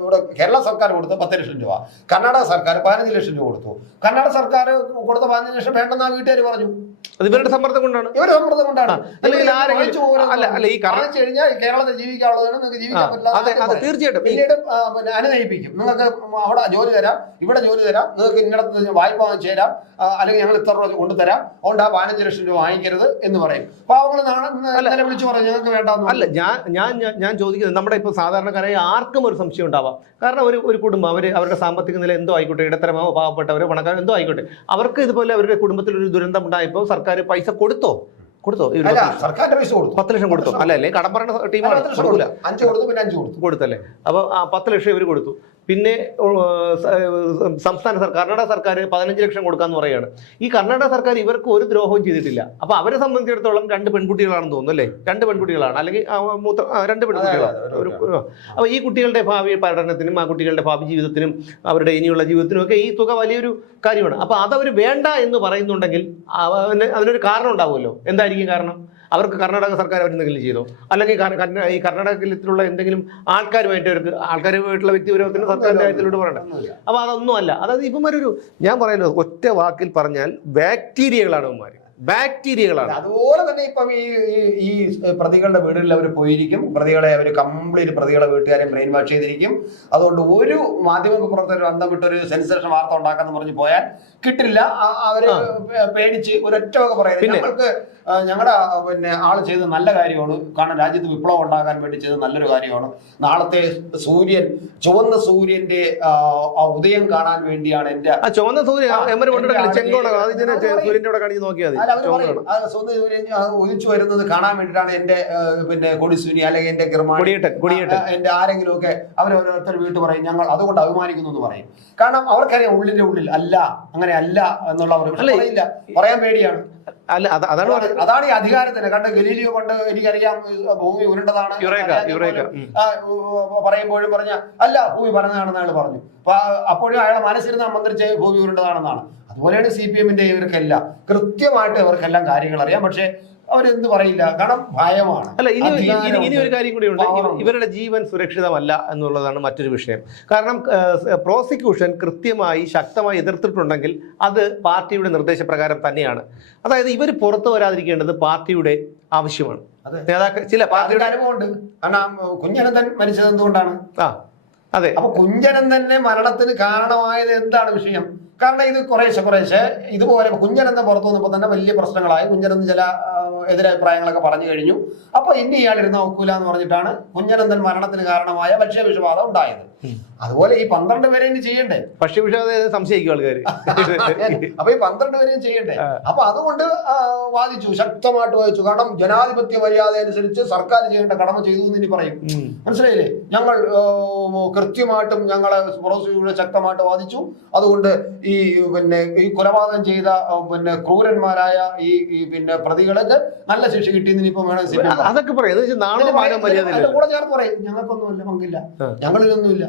ഇവിടെ കേരള സർക്കാർ കൊടുത്ത 10 ലക്ഷം രൂപ, കർണാടക സർക്കാർ 15 ലക്ഷം രൂപ കൊടുത്തു. കർണാടക സർക്കാർ കൊടുത്ത 15 ലക്ഷം വേണ്ടെന്ന് ആ വീട്ടുകാർ പറഞ്ഞു. അത് ഇവരുടെ സമ്മർദ്ദം കൊണ്ടാണ്. കഴിഞ്ഞാൽ കേരളത്തിൽ ജീവിക്കാനുള്ളതാണ്, നിങ്ങൾക്ക് ജീവിക്കാൻ പറ്റില്ല, തീർച്ചയായിട്ടും പിന്നീട് അനുനയിപ്പിക്കും. നിങ്ങൾക്ക് അവിടെ ജോലി തരാം, ഇവിടെ ജോലി തരാം, നിങ്ങൾക്ക് ഇന്നടത്ത് വായ്പ ചേരാം, അല്ലെങ്കിൽ ഞങ്ങൾ ഇത്ര രൂപ കൊണ്ടുതരാം, അതുകൊണ്ട് ആ 15 ലക്ഷം രൂപ വാങ്ങിക്കരുത് എന്ന് പറയും. പാവങ്ങൾ നാളെ വിളിച്ചു പറയും ഞങ്ങൾക്ക് വേണ്ടെന്ന്. അല്ല, ഞാൻ ചോദിക്കുന്നത്, നമ്മുടെ ഇപ്പൊ സാധാരണക്കാരായ ആർക്കും ഒരു സംശയം ഉണ്ടാവാം. കാരണം ഒരു കുടുംബം അവരുടെ സാമ്പത്തിക നില എന്തോ ആയിക്കോട്ടെ, ഇടത്തരമോ പാവപ്പെട്ടവരോ പണക്കാരോ എന്തോ ആയിക്കോട്ടെ, അവർക്ക് ഇതുപോലെ അവരുടെ കുടുംബത്തിൽ ഒരു ദുരന്തം ഉണ്ടായപ്പോൾ സർക്കാർ പൈസ കൊടുത്തോ? സർക്കാരിന്റെ പൈസ കൊടുത്തു, 10 ലക്ഷം കൊടുത്തു. അല്ലേ, കടം പറയുന്ന ടീമാണ്, 5 കൊടുത്തു, പിന്നെ 5 കൊടുത്തല്ലേ. അപ്പൊ 10 ലക്ഷം ഇവർ കൊടുത്തു. പിന്നെ സംസ്ഥാന സർക്കാർ, കർണാടക സർക്കാർ 15 ലക്ഷം കൊടുക്കാന്ന് പറയുകയാണ്. ഈ കർണാടക സർക്കാർ ഇവർക്ക് ഒരു ദ്രോഹവും ചെയ്തിട്ടില്ല. അപ്പൊ അവരെ സംബന്ധിച്ചിടത്തോളം 2 പെൺകുട്ടികളാണെന്ന് തോന്നുന്നു അല്ലേ, 2 പെൺകുട്ടികളാണ്, അല്ലെങ്കിൽ 2 പെൺകുട്ടികളാണ്. അപ്പൊ ഈ കുട്ടികളുടെ ഭാവി പഠനത്തിനും ആ കുട്ടികളുടെ ഭാവി ജീവിതത്തിനും അവരുടെ ഇനിയുള്ള ജീവിതത്തിനും ഒക്കെ ഈ തുക വലിയൊരു കാര്യമാണ്. അപ്പൊ അതവർ വേണ്ട എന്ന് പറയുന്നുണ്ടെങ്കിൽ അതിനൊരു കാരണം ഉണ്ടാവുമല്ലോ. എന്തായിരിക്കും കാരണം? അവർക്ക് കർണാടക സർക്കാർ അവരെന്തെങ്കിലും ചെയ്തോ, അല്ലെങ്കിൽ ഈ കർണാടകത്തിലുള്ള എന്തെങ്കിലും ആൾക്കാരുമായിട്ടുള്ള വ്യക്തിപരത്തിന് സർക്കാരിന്റെ കാര്യത്തിലൂടെ പറയണ്ട. അപ്പൊ അതൊന്നും അല്ല. അതായത് ഇവന്മാരൊരു, ഞാൻ പറയുന്നത് ഒറ്റ വാക്കിൽ പറഞ്ഞാൽ ബാക്ടീരിയകളാണ് ഇവന്മാര്, ബാക്ടീരിയകളാണ്. അതുപോലെ തന്നെ ഇപ്പം ഈ പ്രതികളുടെ വീടുകളിൽ അവർ പോയിരിക്കും, പ്രതികളെ അവർ കംപ്ലീറ്റ് പ്രതികളെ വീട്ടുകാരെ ബ്രെയിൻ വാഷ് ചെയ്തിരിക്കും. അതുകൊണ്ട് ഒരു മാധ്യമ പ്രവർത്തകർ അന്തം വിട്ടൊരു സെൻസേഷൻ വാർത്ത ഉണ്ടാക്കാന്ന് പറഞ്ഞ് പോയാൽ കിട്ടില്ല. അവര് പേടിച്ച് ഒരൊറ്റ വക പറയുന്നത്, ഞങ്ങൾക്ക് ഞങ്ങളുടെ പിന്നെ ആള് ചെയ്ത നല്ല കാര്യമാണ്, കാരണം രാജ്യത്ത് വിപ്ലവം ഉണ്ടാകാൻ വേണ്ടി ചെയ്ത നല്ലൊരു കാര്യമാണ്, നാളത്തെ ചുവന്ന സൂര്യന്റെ ഉദയം കാണാൻ വേണ്ടിയാണ് എന്റെ ചുവന്ന സൂര്യൻ ഉദിച്ചു വരുന്നത് കാണാൻ വേണ്ടിയിട്ടാണ് എന്റെ പിന്നെ കൊടിസൂരി അല്ലെങ്കിൽ എന്റെ ഗിർമാണി എന്റെ ആരെങ്കിലും ഒക്കെ അവരോരോരുത്തർ വീട്ടിൽ പറയും ഞങ്ങൾ അതുകൊണ്ട് അഭിമാനിക്കുന്നു എന്ന് പറയും. കാരണം അവർക്കറിയാം ഉള്ളിന്റെ ഉള്ളിൽ അല്ല, അങ്ങനെ അല്ല എന്നുള്ള പറയില്ല, പറയാൻ പേടിയാണ്. അതാണ് ഈ അധികാരത്തിന്. കണ്ട് ഗലീലിയോ കൊണ്ട് എനിക്കറിയാം ഭൂമി ഉരുണ്ടതാണ് പറയുമ്പോഴും പറഞ്ഞ അല്ല ഭൂമി പറഞ്ഞതാണെന്ന് അയാൾ പറഞ്ഞു. അപ്പോഴും അയാളെ മനസ്സിരുന്ന മന്ത്രിച്ച് ഭൂമി ഉരുണ്ടതാണെന്നാണ്. അതുപോലെയാണ് CPM-ന്റെ ഇവർക്കെല്ലാം കൃത്യമായിട്ട് ഇവർക്കെല്ലാം കാര്യങ്ങൾ അറിയാം. പക്ഷെ അവരെന്ത് പറയില്ല, കാരണം ഭയമാണ്. അല്ല, ഇനി ഒരു കാര്യം കൂടി ഉണ്ട്. ഇവരുടെ ജീവൻ സുരക്ഷിതമല്ല എന്നുള്ളതാണ് മറ്റൊരു വിഷയം. കാരണം പ്രോസിക്യൂഷൻ കൃത്യമായി ശക്തമായി എതിർത്തിട്ടുണ്ടെങ്കിൽ അത് പാർട്ടിയുടെ നിർദ്ദേശപ്രകാരം തന്നെയാണ്. അതായത് ഇവർ പുറത്തു വരാതിരിക്കേണ്ടത് പാർട്ടിയുടെ ആവശ്യമാണ്. നേതാക്കൾ ചില പാർട്ടിയുടെ അനുഭവമുണ്ട്. കാരണം കുഞ്ഞനന്തൻ മരിച്ചത് എന്തുകൊണ്ടാണ്? അതെ. അപ്പൊ കുഞ്ഞനന്തന്റെ മരണത്തിന് കാരണമായത് എന്താണ് വിഷയം? കാരണം ഇത് കുറേശ്ശെ ഇതുപോലെ കുഞ്ഞനന്തൻ പുറത്തു വന്നപ്പോൾ തന്നെ വലിയ പ്രശ്നങ്ങളായി. കുഞ്ഞനന്തൻ ചില എതിരഭിപ്രായങ്ങളൊക്കെ പറഞ്ഞു കഴിഞ്ഞു. അപ്പൊ ഇനി ഇയാളിരുന്ന് നോക്കൂല എന്ന് പറഞ്ഞിട്ടാണ് കുഞ്ഞനന്തൻ മരണത്തിന് കാരണമായ ഭക്ഷ്യവിഷബാധ ഉണ്ടായത്. അതുപോലെ ഈ 12 പേരെ ഇനി ചെയ്യണ്ടേ? ഭക്ഷ്യവിഷബാധ സംശയിക്കും ആൾക്കാർ. അപ്പൊ ഈ 12 പേരെയും ചെയ്യണ്ടേ? അപ്പൊ അതുകൊണ്ട് വാദിച്ചു, ശക്തമായിട്ട് വാദിച്ചു. കാരണം ജനാധിപത്യ മര്യാദ അനുസരിച്ച് സർക്കാർ ചെയ്യേണ്ട കടമ ചെയ്തു എന്ന് ഇനി പറയും. മനസ്സിലായില്ലേ? ഞങ്ങൾ കൃത്യമായിട്ടും ഞങ്ങളെ പ്രോസിക്യൂഷൻ ശക്തമായിട്ട് വാദിച്ചു. അതുകൊണ്ട് ഈ കൊലപാതകം ചെയ്ത ക്രൂരന്മാരായ ഈ പ്രതികൾക്ക് നല്ല ശിക്ഷ കിട്ടിയെന്ന് ഇനിയിപ്പോ വേണം അതൊക്കെ പറയാം. കൂടെ ചേർത്ത് പറയും ഞങ്ങൾക്കൊന്നുമില്ല പങ്കില്ല, ഞങ്ങളിലൊന്നുമില്ല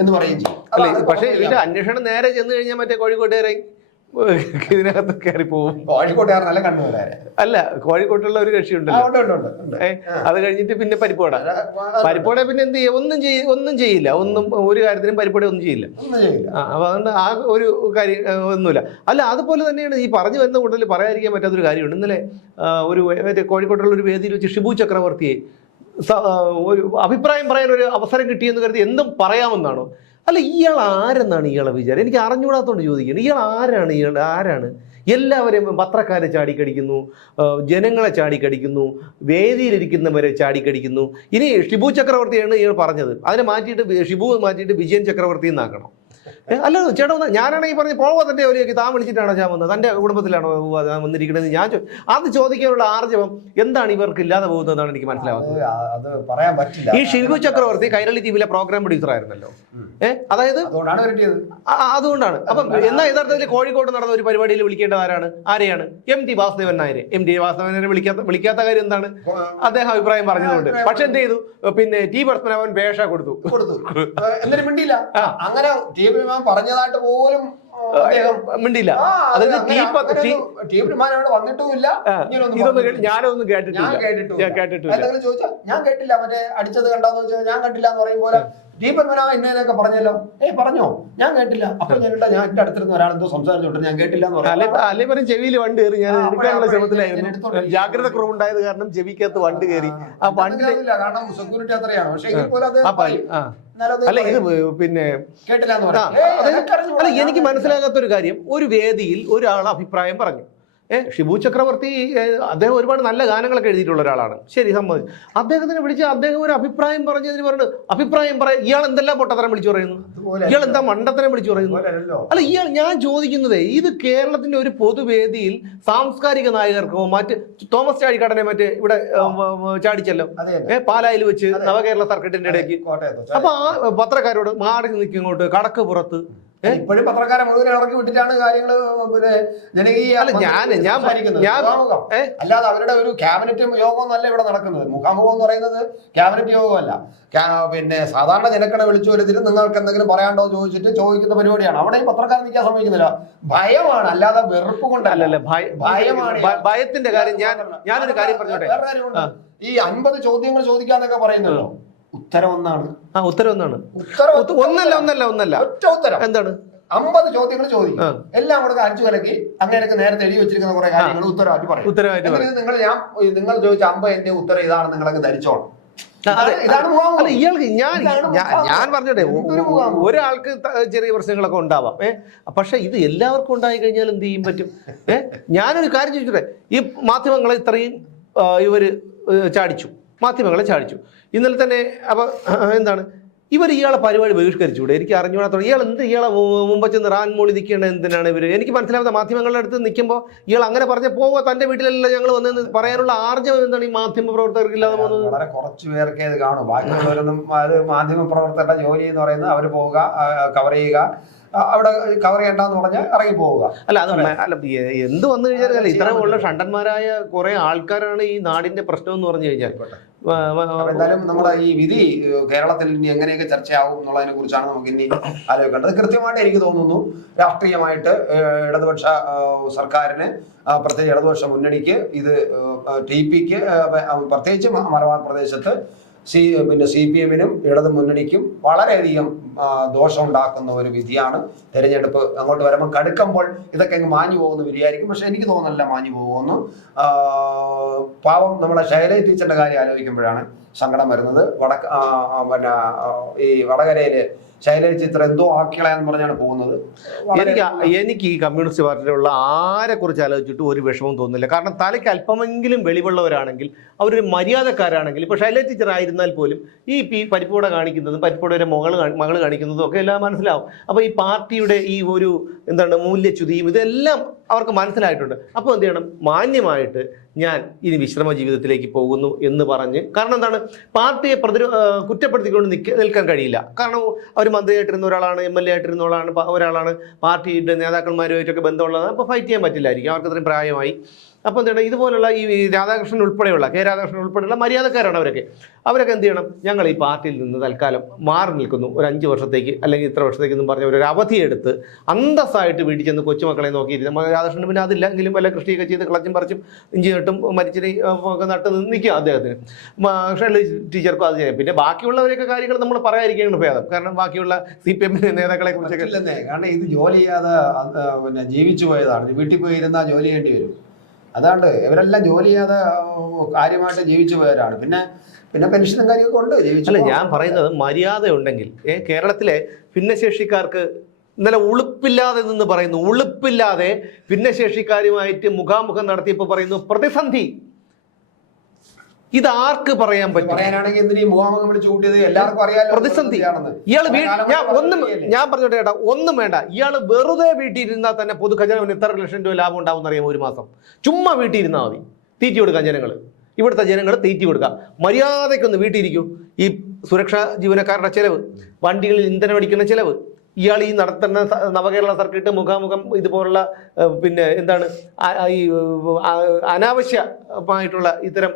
എന്ന് പറയും ചെയ്യും. പക്ഷേ ഇതിന്റെ അന്വേഷണം നേരെ ചെന്ന് കഴിഞ്ഞാൽ മറ്റേ കോഴിക്കോട്ടുകാരെ ഇതിനകത്ത് കയറി പോകും. കോഴിക്കോട്ടുകാരനല്ല കണ്ണൂരുകാരെ. അല്ല, കോഴിക്കോട്ടുള്ള ഒരു കക്ഷിയുണ്ട്. അത് കഴിഞ്ഞിട്ട് പിന്നെ പരിപ്പോട പിന്നെ എന്ത് ചെയ്യും? ഒന്നും ചെയ്യില്ല. ഒരു കാര്യത്തിനും പരിപ്പോടെ ഒന്നും ചെയ്യില്ല. അപ്പൊ അതുകൊണ്ട് ആ ഒരു കാര്യം ഒന്നുമില്ല. അല്ല, അതുപോലെ തന്നെയാണ് ഈ പറഞ്ഞു വരുന്ന കൂട്ടത്തിൽ പറയാതിരിക്കാൻ പറ്റാത്തൊരു കാര്യമുണ്ട്. ഇന്നലെ ഒരു കോഴിക്കോട്ടുള്ള ഒരു വേദിയിൽ വെച്ച് ഷിബു ചക്രവർത്തിയെ ഒരു അഭിപ്രായം പറയാൻ ഒരു അവസരം കിട്ടിയെന്ന് കരുതി എന്തും പറയാമെന്നാണോ? അല്ല, ഇയാൾ ആരെന്നാണ് ഇയാളെ വിചാരം? എനിക്ക് അറിഞ്ഞുകൂടാത്തോണ്ട് ചോദിക്കുന്നു. ഇയാൾ ആരാണ്? എല്ലാവരെയും പത്രക്കാരെ ചാടിക്കടിക്കുന്നു, ജനങ്ങളെ ചാടിക്കടിക്കുന്നു, വേദിയിലിരിക്കുന്നവരെ ചാടിക്കടിക്കുന്നു. ഇനി ഷിബു ചക്രവർത്തിയാണ് ഇയാൾ പറഞ്ഞത്. അതിനെ മാറ്റിയിട്ട് ഷിബു മാറ്റിയിട്ട് വിജയൻ ചക്രവർത്തി എന്നാക്കണം. അല്ല ചേട്ടാ ഞാനാണെങ്കിൽ പറഞ്ഞ് പോവാ തന്റെ ജോലിയൊക്കെ താൻ വിളിച്ചിട്ടാണോ ഞാൻ വന്നത്, തന്റെ കുടുംബത്തിലാണോ വന്നിരിക്കുന്നത് ഞാൻ അത് ചോദിക്കാനുള്ള ആർജവം എന്താണ് ഇവർക്ക് ഇല്ലാതെ പോകുന്നതാണ് എനിക്ക് മനസ്സിലാവുന്നത്. അത് പറയാൻ പറ്റില്ല. ഈ ഷിബു ചക്രവർത്തി കൈരളി ടിവിയിലെ പ്രോഗ്രാം പ്രൊഡ്യൂസർ ആയിരുന്നല്ലോ. അതായത് അതുകൊണ്ടാണ്. അപ്പം എന്നാ യഥാർത്ഥത്തിൽ കോഴിക്കോട് നടന്ന ഒരു പരിപാടിയിൽ വിളിക്കേണ്ടത് ആരെയാണ്? MT വാസുദേവൻ നായരെ. MT വാസുദേവൻ നായരെ വിളിക്കാത്ത കാര്യം എന്താണ്? അദ്ദേഹം അഭിപ്രായം പറഞ്ഞതുകൊണ്ട്. പക്ഷെ എന്ത് ചെയ്തു? പിന്നെ ടി പത്മനാഭൻ പേഷ കൊടുത്തു. എന്നിട്ട് മിണ്ടിയില്ല. അങ്ങനെ പറഞ്ഞതായിട്ട് പോലും മിണ്ടില്ല. വന്നിട്ടുമില്ല. ഞാനൊന്നും കേട്ടിട്ടില്ല. ഞാൻ കേട്ടില്ല. മറ്റേ അടിച്ചത് കണ്ടാന്ന് വെച്ചാൽ ഞാൻ കണ്ടില്ല എന്ന് പറയും പോലെ ദീപന്മനാ ഇന്നേനൊക്കെ പറഞ്ഞല്ലോ. പറഞ്ഞോ? ഞാൻ കേട്ടില്ല. അപ്പൊ ഞാൻ എന്റെ അടുത്തിരുന്ന ഒരാളെന്തോ സംസാരിച്ചോട്ടെ ഞാൻ കേട്ടില്ല എന്ന് പറയാം. ചെവിയിൽ വണ്ട് കയറി. ഞാൻ എടുക്കാനുള്ള ശ്രമത്തിലായിരുന്നു. ജാഗ്രത കുറവുണ്ടായത് കാരണം ചെവിക്കകത്ത് വണ്ട് കയറി. ആ വണ്ടില്ല കാരണം സെക്യൂരിറ്റി അത്രയാണ്. പക്ഷെ അല്ല ഇത് പിന്നെ അല്ല എനിക്ക് മനസ്സിലാകാത്ത ഒരു കാര്യം, ഒരു വേദിയിൽ ഒരാൾ അഭിപ്രായം പറഞ്ഞു. ഷിബു ചക്രവർത്തി അദ്ദേഹം ഒരുപാട് നല്ല ഗാനങ്ങളൊക്കെ എഴുതിയിട്ടുള്ള ഒരാളാണ്, ശരി, സമ്മതിച്ചു. അദ്ദേഹത്തിനെ വിളിച്ച് അദ്ദേഹം ഒരു അഭിപ്രായം പറഞ്ഞതിന് പറഞ്ഞു അഭിപ്രായം പറയാം. ഇയാൾ എന്തെല്ലാം പൊട്ടത്തരം വിളിച്ചു പറയുന്നു, ഇയാൾ എന്താ മണ്ടത്തരം വിളിച്ചു പറയുന്നു. അല്ല ഞാൻ ചോദിക്കുന്നത്, ഇത് കേരളത്തിന്റെ ഒരു പൊതുവേദിയിൽ സാംസ്കാരിക നായകർക്കോ മറ്റ് തോമസ് ചാഴിക്കാടനെ മറ്റേ ഇവിടെ ചാടിച്ചല്ലോ പാലായിൽ വെച്ച് നവകേരള സർക്കിട്ടിന്റെ ഇടയ്ക്ക്. അപ്പൊ ആ പത്രക്കാരോട് മാറി നിൽക്കും ഇങ്ങോട്ട് കടക്ക് പുറത്ത്. ഇപ്പോഴും പത്രക്കാരെ മുഴുവൻ ഇറക്കി വിട്ടിട്ടാണ് കാര്യങ്ങൾ അല്ലാതെ അവരുടെ ഒരു ക്യാബിനറ്റ് യോഗമൊന്നല്ല ഇവിടെ നടക്കുന്നത്. മുഖാമുഖം എന്ന് പറയുന്നത് ക്യാബിനറ്റ് യോഗമല്ല. പിന്നെ സാധാരണ ജനങ്ങളെ വിളിച്ചു വരുത്തിട്ട് നിങ്ങൾക്ക് എന്തെങ്കിലും പറയാണ്ടോ ചോദിക്കുന്ന പരിപാടിയാണ്. അവിടെ ഈ പത്രക്കാരൻ നിൽക്കാൻ സമ്മതിക്കുന്നില്ല. ഭയമാണ്, അല്ലാതെ വെറുപ്പ് കൊണ്ടല്ല. ഭയമാണ്. ഭയത്തിന്റെ കാര്യം ഞാനൊരു കാര്യം പറഞ്ഞോട്ടെ. വേറെ കാര്യമുണ്ട്. ഈ 50 ചോദ്യങ്ങൾ ചോദിക്കാന്നൊക്കെ പറയുന്നല്ലോ, ഉത്തരം ഒന്നാണ്. ഒന്നല്ല ഒറ്റ ഉത്തരം. എന്താണ്? 50 ചോദ്യങ്ങൾ ചോദിക്കും. എല്ലാം കൂടെ അടിച്ചു കലക്കി അങ്ങനെയൊക്കെ നേരത്തെ എഴുതി വെച്ചിരിക്കുന്ന കുറെ കാര്യങ്ങൾ ഉത്തരവായിട്ട് പറയും. നിങ്ങൾ ചോദിച്ച 50 എന്റെ ഉത്തരം ഇതാണ്, നിങ്ങളൊക്കെ ധരിച്ചോണം. ഇയാൾക്ക് ഞാൻ പറഞ്ഞോട്ടെ, ഒരാൾക്ക് ചെറിയ പ്രശ്നങ്ങളൊക്കെ ഉണ്ടാവാം. പക്ഷെ ഇത് എല്ലാവർക്കും ഉണ്ടായി കഴിഞ്ഞാൽ എന്ത് ചെയ്യും പറ്റും? ഞാനൊരു കാര്യം ചോദിച്ചോട്ടെ, ഈ മാധ്യമങ്ങളെ ഇത്രയും ഇവര് മാധ്യമങ്ങളെ ചാടിച്ചു ഇന്നലെ തന്നെ. അപ്പൊ എന്താണ് ഇയാളെ പരിപാടി ബഹിഷ്കരിച്ചുകൂടെ? എനിക്ക് അറിഞ്ഞുകൂടാത്ത ഇയാളെ മുമ്പ് ചെന്ന് റാൻ മോളി നിൽക്കേണ്ടത് എന്തിനാണ് ഇവര്? എനിക്ക് മനസ്സിലാവുന്ന മാധ്യമങ്ങളുടെ അടുത്ത് നിൽക്കുമ്പോൾ ഇയാൾ അങ്ങനെ പറഞ്ഞ പോവോ തന്റെ വീട്ടിലല്ല ഞങ്ങൾ വന്നെന്ന് പറയാനുള്ള ആർജവം എന്താണ് ഈ മാധ്യമ പ്രവർത്തകർക്ക് ഇല്ലാതെ പോകുന്നത്? വളരെ കുറച്ച് പേർക്കേ ഇത് കാണും. ബാക്കിയുള്ളവരൊന്നും അത് മാധ്യമ പ്രവർത്തകരുടെ ജോലി എന്ന് പറയുന്നത് അവർ പോവുക, കവർ ചെയ്യുക, അവിടെ കവർ ചെയ്യണ്ടെന്ന് പറഞ്ഞാൽ ഇറങ്ങി പോവുക. അല്ല എന്ത് വന്നു കഴിഞ്ഞാൽ ഇത്തരമുള്ള ഷണ്ടന്മാരായ കുറെ ആൾക്കാരാണ് ഈ നാടിന്റെ പ്രശ്നം എന്ന് പറഞ്ഞു കഴിഞ്ഞാൽ. എന്തായാലും നമ്മുടെ ഈ വിധി കേരളത്തിൽ ഇനി എങ്ങനെയൊക്കെ ചർച്ചയാവും എന്നുള്ളതിനെ കുറിച്ചാണ് നമുക്ക് ഇനി ആലോചിക്കേണ്ടത്. കൃത്യമായിട്ട് എനിക്ക് തോന്നുന്നു രാഷ്ട്രീയമായിട്ട് ഇടതുപക്ഷ സർക്കാരിന്, പ്രത്യേകിച്ച് ഇടതുപക്ഷ മുന്നണിക്ക്, ഇത് TPക്ക് പ്രത്യേകിച്ച് മലബാർ പ്രദേശത്ത് പിന്നെ CPM-നും ഇടതു മുന്നണിക്കും വളരെയധികം ദോഷമുണ്ടാക്കുന്ന ഒരു വിധിയാണ്. തെരഞ്ഞെടുപ്പ് അങ്ങോട്ട് വരുമ്പോൾ കടുക്കുമ്പോൾ ഇതൊക്കെ അങ്ങ് മാഞ്ഞു പോകുന്ന വിധിയായിരിക്കും. പക്ഷെ എനിക്ക് തോന്നുന്നില്ല മാഞ്ഞു പോകുമെന്ന്. പാവം നമ്മളെ ശൈലജ ടീച്ചറിന്റെ കാര്യം ആലോചിക്കുമ്പോഴാണ് സങ്കടം വരുന്നത്. പിന്നെ ഈ വടകരയില് ശൈലജ ചിത്രം എന്തോ ആക്കിളയാന്ന് പറഞ്ഞാണ് പോകുന്നത്. എനിക്ക് ഈ കമ്മ്യൂണിസ്റ്റ് പാർട്ടിയിലുള്ള ആരെ കുറിച്ച് ആലോചിച്ചിട്ട് ഒരു വിഷമവും തോന്നുന്നില്ല. കാരണം തലയ്ക്ക് അല്പമെങ്കിലും വെളിവുള്ളവരാണെങ്കിൽ, അവരൊരു മര്യാദക്കാരാണെങ്കിൽ, ഇപ്പോൾ ശൈലജ ടീച്ചർ ആയിരുന്നാൽ പോലും ഈ പരിപ്പൂട കാണിക്കുന്നതും പരിപ്പൂടയുടെ മകള് കാണിക്കുന്നതും ഒക്കെ എല്ലാം മനസ്സിലാവും. അപ്പോൾ ഈ പാർട്ടിയുടെ ഈ ഒരു മൂല്യച്യുതിയും ഇതെല്ലാം അവർക്ക് മനസ്സിലായിട്ടുണ്ട്. അപ്പോൾ എന്ത് ചെയ്യണം? മാന്യമായിട്ട് ഞാൻ ഇനി വിശ്രമ ജീവിതത്തിലേക്ക് പോകുന്നു എന്ന് പറഞ്ഞ്, കാരണം എന്താണ്, പാർട്ടിയെ കുറ്റപ്പെടുത്തിക്കൊണ്ട് നിൽക്കാൻ കഴിയില്ല. കാരണം അവർ മന്ത്രിയായിട്ടിരുന്ന ഒരാളാണ്, MLA ആയിട്ടിരുന്ന ഒരാളാണ്, പാർട്ടിയുടെ നേതാക്കന്മാരുമായിട്ടൊക്കെ ബന്ധമുള്ളതാണ്. അപ്പോൾ ഫൈറ്റ് ചെയ്യാൻ പറ്റില്ലായിരിക്കും, അവർക്ക് അത്രയും പ്രായമായി. അപ്പോൾ എന്താണ്, ഇതുപോലുള്ള ഈ രാധാകൃഷ്ണൻ ഉൾപ്പെടെയുള്ള K. രാധാകൃഷ്ണൻ ഉൾപ്പെടെയുള്ള മര്യാദക്കാരാണ് അവരൊക്കെ എന്ത് ചെയ്യണം? ഞങ്ങൾ ഈ പാർട്ടിയിൽ നിന്ന് തൽക്കാലം മാറി നിൽക്കുന്നു, ഒരു 5 വർഷത്തേക്ക് അല്ലെങ്കിൽ ഇത്ര വർഷത്തേക്ക് എന്നും പറഞ്ഞ ഒരു അവധിയെടുത്ത് അന്തസ്സായിട്ട് വീട്ടിൽ ചെന്ന് കൊച്ചുമക്കളെ നോക്കിയിരുന്നു. രാധാകൃഷ്ണൻ പിന്നെ അതില്ല എങ്കിലും വല്ല കൃഷിയൊക്കെ ചെയ്ത് കളച്ചും പറിച്ചും ഇഞ്ചി നട്ടും മരിച്ചിരി ഒക്കെ നട്ട് നിൽക്കുക അദ്ദേഹത്തിന്. ശൈലജ ടീച്ചർക്കും അത് ചെയ്യാം. പിന്നെ ബാക്കിയുള്ളവരൊക്കെ കാര്യങ്ങൾ നമ്മൾ പറയാതിരിക്കുകയാണ് ഭേദം. കാരണം ബാക്കിയുള്ള CPM നേതാക്കളെ കുറിച്ചൊക്കെ കാരണം ഇത് ജോലി ചെയ്യാതെ പിന്നെ ജീവിച്ചു പോയതാണ്. വീട്ടിൽ പോയിരുന്നാൽ ജോലി ചെയ്യേണ്ടി വരും. അതാണ്ട് ഇവരെല്ലാം ജോലി ചെയ്യാതെ കാര്യമായിട്ട് ജീവിച്ചു പോയവരാണ്. പിന്നെ പെൻഷനും കാര്യമൊക്കെ ഉണ്ട്. അല്ല ഞാൻ പറയുന്നത്, മര്യാദ ഉണ്ടെങ്കിൽ കേരളത്തിലെ ഭിന്നശേഷിക്കാർക്ക് ഇന്നലെ ഉളുപ്പില്ലാതെ നിന്ന് പറയുന്നു, ഉളുപ്പില്ലാതെ ഭിന്നശേഷിക്കാരുമായിട്ട് മുഖാമുഖം നടത്തിയപ്പോൾ പറയുന്നു പ്രതിസന്ധി. ഇത് ആർക്ക് പറയാൻ പറ്റും? പറയാനാണെങ്കിൽ എന്തിനീ മുഖാമുഖം വിളിച്ചു കൂട്ടിയത്? എല്ലാവർക്കും അറിയാലോ പ്രതിസന്ധി. ഇയാള് ഞാൻ പറഞ്ഞോട്ടെ ചേട്ടാ, ഒന്നും വേണ്ട. ഇയാള് വെറുതെ വീട്ടിൽ ഇരുന്നാൽ തന്നെ പൊതുഖജനാവിന് എത്ര ലക്ഷം രൂപ ലാഭം ഉണ്ടാവും അറിയാമോ ഒരു മാസം? ചുമ്മാ വീട്ടിൽ ഇരുന്നാൽ മതി. തീറ്റി കൊടുക്കാം ജനങ്ങൾ, ഇവിടുത്തെ ജനങ്ങൾ തീറ്റി കൊടുക്കാം. മര്യാദയ്ക്കൊന്ന് വീട്ടിലിരിക്കും. ഈ സുരക്ഷാ ജീവനക്കാരുടെ ചെലവ്, വണ്ടികളിൽ ഇന്ധനം അടിക്കുന്ന ചെലവ്, ഇയാൾ ഈ നടത്തുന്ന നവകേരള സർക്കിട്ട് മുഖാമുഖം ഇതുപോലുള്ള പിന്നെ എന്താണ് ഈ അനാവശ്യമായിട്ടുള്ള ഇത്തരം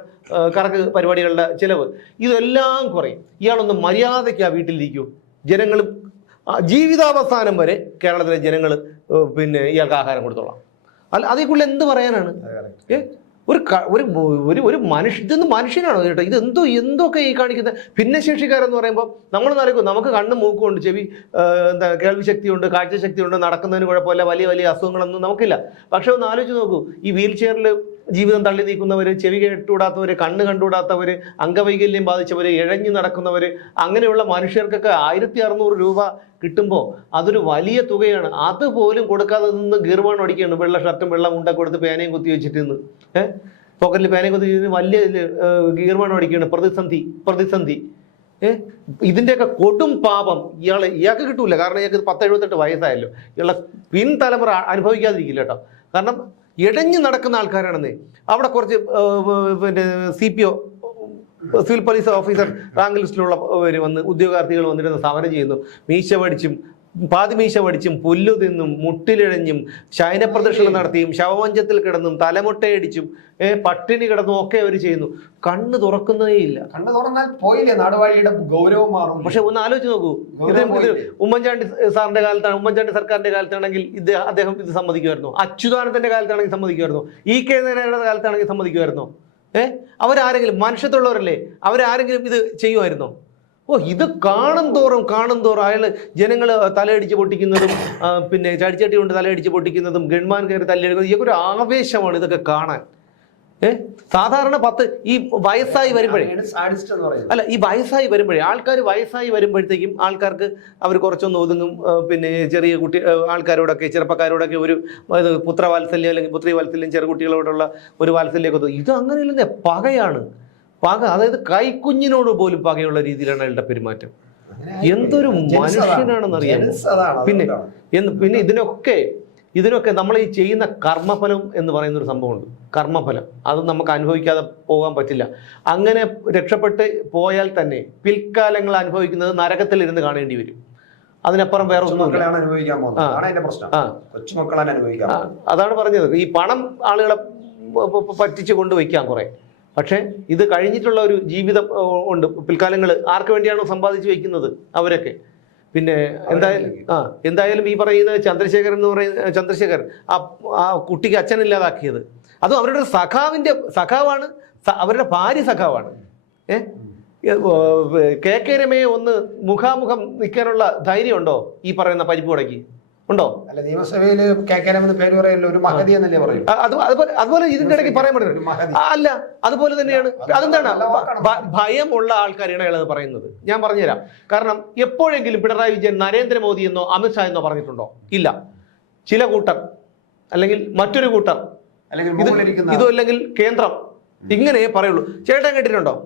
കറക്ക് പരിപാടികളുടെ ചിലവ്, ഇതെല്ലാം കുറയും. ഇയാളൊന്ന് മര്യാദയ്ക്ക് ആ വീട്ടിലിരിക്കൂ. ജനങ്ങൾ ജീവിതാവസാനം വരെ കേരളത്തിലെ ജനങ്ങൾ പിന്നെ ഇയാൾക്ക് ആഹാരം കൊടുത്തോളാം. അല്ല, അതിൽ കൂടുതൽ എന്ത് പറയാനാണ്? ഒരു ഇതൊന്നും മനുഷ്യനാണോ ചേട്ടാ? ഇത് എന്തൊക്കെ ഈ കാണിക്കുന്നത്? ഭിന്നശേഷിക്കാരെന്ന് പറയുമ്പോൾ നമ്മൾ നൽകും, നമുക്ക് കണ്ണും മൂക്കുമുണ്ട്, ചെവി എന്താ കേൾവി ശക്തിയുണ്ട്, കാഴ്ചശക്തിയുണ്ട്, നടക്കുന്നതിന് കുഴപ്പമില്ല, വലിയ വലിയ അസുഖങ്ങളൊന്നും നമുക്കില്ല. പക്ഷെ ഒന്ന് ആലോചിച്ച് നോക്കൂ, ഈ വീൽ ചെയറിൽ ജീവിതം തള്ളി നീക്കുന്നവർ, ചെവി കേട്ടുകൂടാത്തവർ, കണ്ണ് കണ്ടുകൂടാത്തവർ, അംഗവൈകല്യം ബാധിച്ചവർ, ഇഴഞ്ഞു നടക്കുന്നവർ, അങ്ങനെയുള്ള മനുഷ്യർക്കൊക്കെ 1600 രൂപ കിട്ടുമ്പോൾ അതൊരു വലിയ തുകയാണ്. അതുപോലും കൊടുക്കാതെ നിന്ന് ഗീർവാൺ അടിക്കുകയാണ്. വെള്ള ഷർട്ടും വെള്ള മുണ്ടൊക്കെ കൊടുത്ത് പേനയും കുത്തി വെച്ചിട്ട് നിന്ന് പോക്കറ്റിൽ പേനയും കുത്തി വെച്ചിട്ട് വലിയ ഗീർവാൺ അടിക്കുകയാണ്. പ്രതിസന്ധി. ഇതിൻ്റെയൊക്കെ കൊടും പാപം ഇയാൾക്ക് കിട്ടൂല. കാരണം ഇയാൾക്ക് 10-78 വയസ്സായല്ലോ. ഇയാളെ പിൻതലമുറ അനുഭവിക്കാതിരിക്കില്ല കേട്ടോ. കാരണം ഇഴഞ്ഞു നടക്കുന്ന ആൾക്കാരാണെന്നേ. അവിടെ കുറച്ച് പിന്നെ CPO, civil police officer rank ലിസ്റ്റിലുള്ളവർ വന്ന്, ഉദ്യോഗാർത്ഥികൾ വന്നിരുന്ന് സമരം ചെയ്യുന്നു. പാതിമീശ പഠിച്ചും പുല്ലു തിന്നും മുട്ടിലിഴഞ്ഞും ശയനപ്രദക്ഷിണം നടത്തിയും ശവമഞ്ചത്തിൽ കിടന്നും തലമുട്ടയടിച്ചും പട്ടിണി കിടന്നും ഒക്കെ അവർ ചെയ്യുന്നു. കണ്ണ് തുറക്കുന്നതേ ഇല്ല. കണ്ണ് തുറന്നാൽ പോയില്ലേ നാടുവാഴിയുടെ ഗൗരവം മാറും. പക്ഷെ ഒന്ന് ആലോചിച്ച് നോക്കൂ, ഇത് ഉമ്മൻചാണ്ടി സാറിന്റെ കാലത്താണ്, ഉമ്മൻചാണ്ടി സർക്കാരിന്റെ കാലത്താണെങ്കിൽ അദ്ദേഹം ഇത് സമ്മതിക്കുമായിരുന്നു. അച്യുതാനന്ദന്റെ കാലത്താണെങ്കിൽ സമ്മതിക്കുമായിരുന്നു. EK നായരുടെ കാലത്താണെങ്കിൽ സമ്മതിക്കുമായിരുന്നോ? അവരാരെങ്കിലും മനുഷ്യത്തുള്ളവരല്ലേ? അവരാരെങ്കിലും ഇത് ചെയ്യുമായിരുന്നോ? ഇത് കാണും തോറും അയാൾ ജനങ്ങൾ തലയടിച്ച് പൊട്ടിക്കുന്നതും പിന്നെ ചടിച്ചട്ടി കൊണ്ട് തലയടിച്ച് പൊട്ടിക്കുന്നതും ഗൺമാൻ കയറി തലയെടുക്കുന്നതും ഇതൊക്കെ ഒരു ആവേശമാണ് ഇതൊക്കെ കാണാൻ. സാധാരണ ഈ വയസ്സായി വരുമ്പോഴേ ഈ വയസ്സായി വരുമ്പോഴത്തേക്കും ആൾക്കാർക്ക് അവർ കുറച്ചൊന്ന് ഒതുങ്ങും. പിന്നെ ചെറിയ ആൾക്കാരോടൊക്കെ, ചെറുപ്പക്കാരോടൊക്കെ ഒരു പുത്രവാത്സല്യം അല്ലെങ്കിൽ പുത്രിവാത്സല്യം, ചെറുകുട്ടികളോടുള്ള ഒരു വാത്സല്യമൊക്കെ തോന്നും. ഇത് അങ്ങനെയല്ലേ, പകയാണ്. അതായത് കൈക്കുഞ്ഞിനോട് പോലും പകയുള്ള രീതിയിലാണ് അയാളുടെ പെരുമാറ്റം. എന്തൊരു മനുഷ്യനാണെന്നറിയാം. പിന്നെ ഇതിനൊക്കെ നമ്മൾ ഈ ചെയ്യുന്ന കർമ്മഫലം എന്ന് പറയുന്ന ഒരു സംഭവമുണ്ട്. കർമ്മഫലം അത് നമുക്ക് അനുഭവിക്കാതെ പോകാൻ പറ്റില്ല. അങ്ങനെ രക്ഷപ്പെട്ട് പോയാൽ തന്നെ പിൽക്കാലങ്ങൾ അനുഭവിക്കുന്നത് നരകത്തിലിരുന്ന് കാണേണ്ടി വരും. അതിനപ്പുറം വേറെ ഒന്നുമില്ല. അതാണ് പറഞ്ഞത്. ഈ പണം ആളുകളെ പറ്റിച്ച് കൊണ്ടുവയ്ക്കാം കുറെ. പക്ഷേ ഇത് കഴിഞ്ഞിട്ടുള്ള ഒരു ജീവിതം ഉണ്ട്. പിൽക്കാലങ്ങൾ ആർക്ക് വേണ്ടിയാണോ സമ്പാദിച്ചു വയ്ക്കുന്നത് അവരൊക്കെ. പിന്നെ എന്തായാലും ഈ പറയുന്ന ചന്ദ്രശേഖരൻ എന്ന് പറയുന്ന ചന്ദ്രശേഖർ ആ കുട്ടിക്ക് അച്ഛനില്ലാതാക്കിയത് അതും അവരുടെ സഖാവാണ്, അവരുടെ ഭാര്യ സഖാവാണ്. KK രമയെ ഒന്ന് മുഖാമുഖം നിൽക്കാനുള്ള ധൈര്യം ഉണ്ടോ ഈ പറയുന്ന പരിപ്പുടയ്ക്ക്? ഉണ്ടോ? അല്ല, നിയമസഭയിൽ KK രമ പേര് പറയല്ലോ, ഒരു മഹതി എന്നല്ലേ പറയും. അതുപോലെ ഇതിന്റെ ഇടയ്ക്ക് പറയാൻ പറ്റുന്നത് അല്ല. അതുപോലെ തന്നെയാണ്. അതെന്താണ് ഭയമുള്ള ആൾക്കാരാണ് അയാളത് പറയുന്നത്. ഞാൻ പറഞ്ഞുതരാം. കാരണം എപ്പോഴെങ്കിലും പിണറായി വിജയൻ നരേന്ദ്രമോദി എന്നോ അമിത്ഷാ എന്നോ പറഞ്ഞിട്ടുണ്ടോ? ഇല്ല. ചില കൂട്ടർ അല്ലെങ്കിൽ മറ്റൊരു കൂട്ടർ ഇതോ അല്ലെങ്കിൽ കേന്ദ്രം ഇങ്ങനെ പറയുള്ളൂ. ചേട്ടൻ കേട്ടിട്ടുണ്ടോ?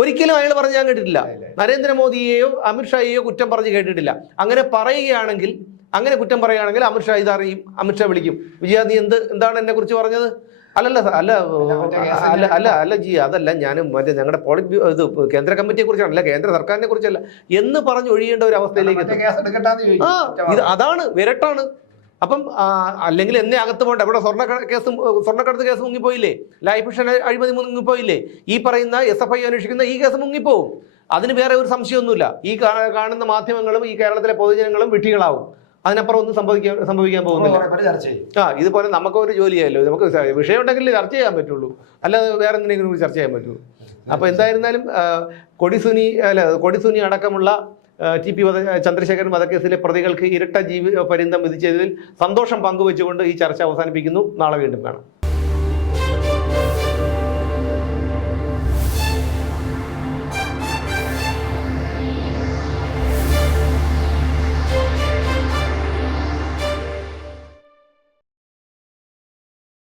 ഒരിക്കലും അയാൾ പറഞ്ഞ് ഞാൻ കേട്ടിട്ടില്ല. നരേന്ദ്രമോദിയെയോ അമിത്ഷായെയോ കുറ്റം പറഞ്ഞ് കേട്ടിട്ടില്ല. അങ്ങനെ പറയുകയാണെങ്കിൽ, അങ്ങനെ കുറ്റം പറയുകയാണെങ്കിൽ അമിത്ഷാ ഇതറിയും, അമിത്ഷാ വിളിക്കും. വിജയ നീ എന്താണ് എന്നെ കുറിച്ച് പറഞ്ഞത്? അല്ല ജി, അതല്ല, ഞാൻ മറ്റേ ഞങ്ങളുടെ ഇത് കേന്ദ്ര കമ്മിറ്റിയെ കുറിച്ചാണല്ല, കേന്ദ്ര സർക്കാരിനെ കുറിച്ചല്ല എന്ന് പറഞ്ഞ് ഒഴിയേണ്ട ഒരു അവസ്ഥയിലേക്ക് എത്തും. ഇത് അതാണ് വിരട്ടാണ്. അപ്പം അല്ലെങ്കിൽ എന്നെ അകത്ത് പോകണ്ട. ഇവിടെ സ്വർണ്ണക്കടത്ത് കേസ് മുങ്ങിപ്പോയില്ലേ? ലൈഫ് മിഷൻ അഴിമതി മുങ്ങിപ്പോയില്ലേ? ഈ പറയുന്ന SFI അന്വേഷിക്കുന്ന ഈ കേസ് മുങ്ങിപ്പോവും. അതിന് വേറെ ഒരു സംശയമൊന്നുമില്ല. ഈ കാണുന്ന മാധ്യമങ്ങളും ഈ കേരളത്തിലെ പൊതുജനങ്ങളും വിഡ്ഢികളാവും. അതിനപ്പുറം ഒന്നും സംഭവിക്കാൻ പോകുന്നില്ല. ഇതുപോലെ നമുക്കൊരു ജോലിയായല്ലോ, നമുക്ക് വിഷയം ഉണ്ടെങ്കിൽ ചർച്ച ചെയ്യാൻ പറ്റുള്ളൂ, അല്ലാതെ വേറെ എന്തിനെങ്കിലും ചർച്ച ചെയ്യാൻ പറ്റുള്ളൂ. അപ്പോൾ എന്തായിരുന്നാലും കൊടിസുനി അടക്കമുള്ള TP ചന്ദ്രശേഖരൻ വധക്കേസിലെ പ്രതികൾക്ക് ഇരട്ട പര്യന്തം വിധിച്ചതിൽ സന്തോഷം പങ്കുവെച്ചുകൊണ്ട് ഈ ചർച്ച അവസാനിപ്പിക്കുന്നു. നാളെ വീണ്ടും കാണാം.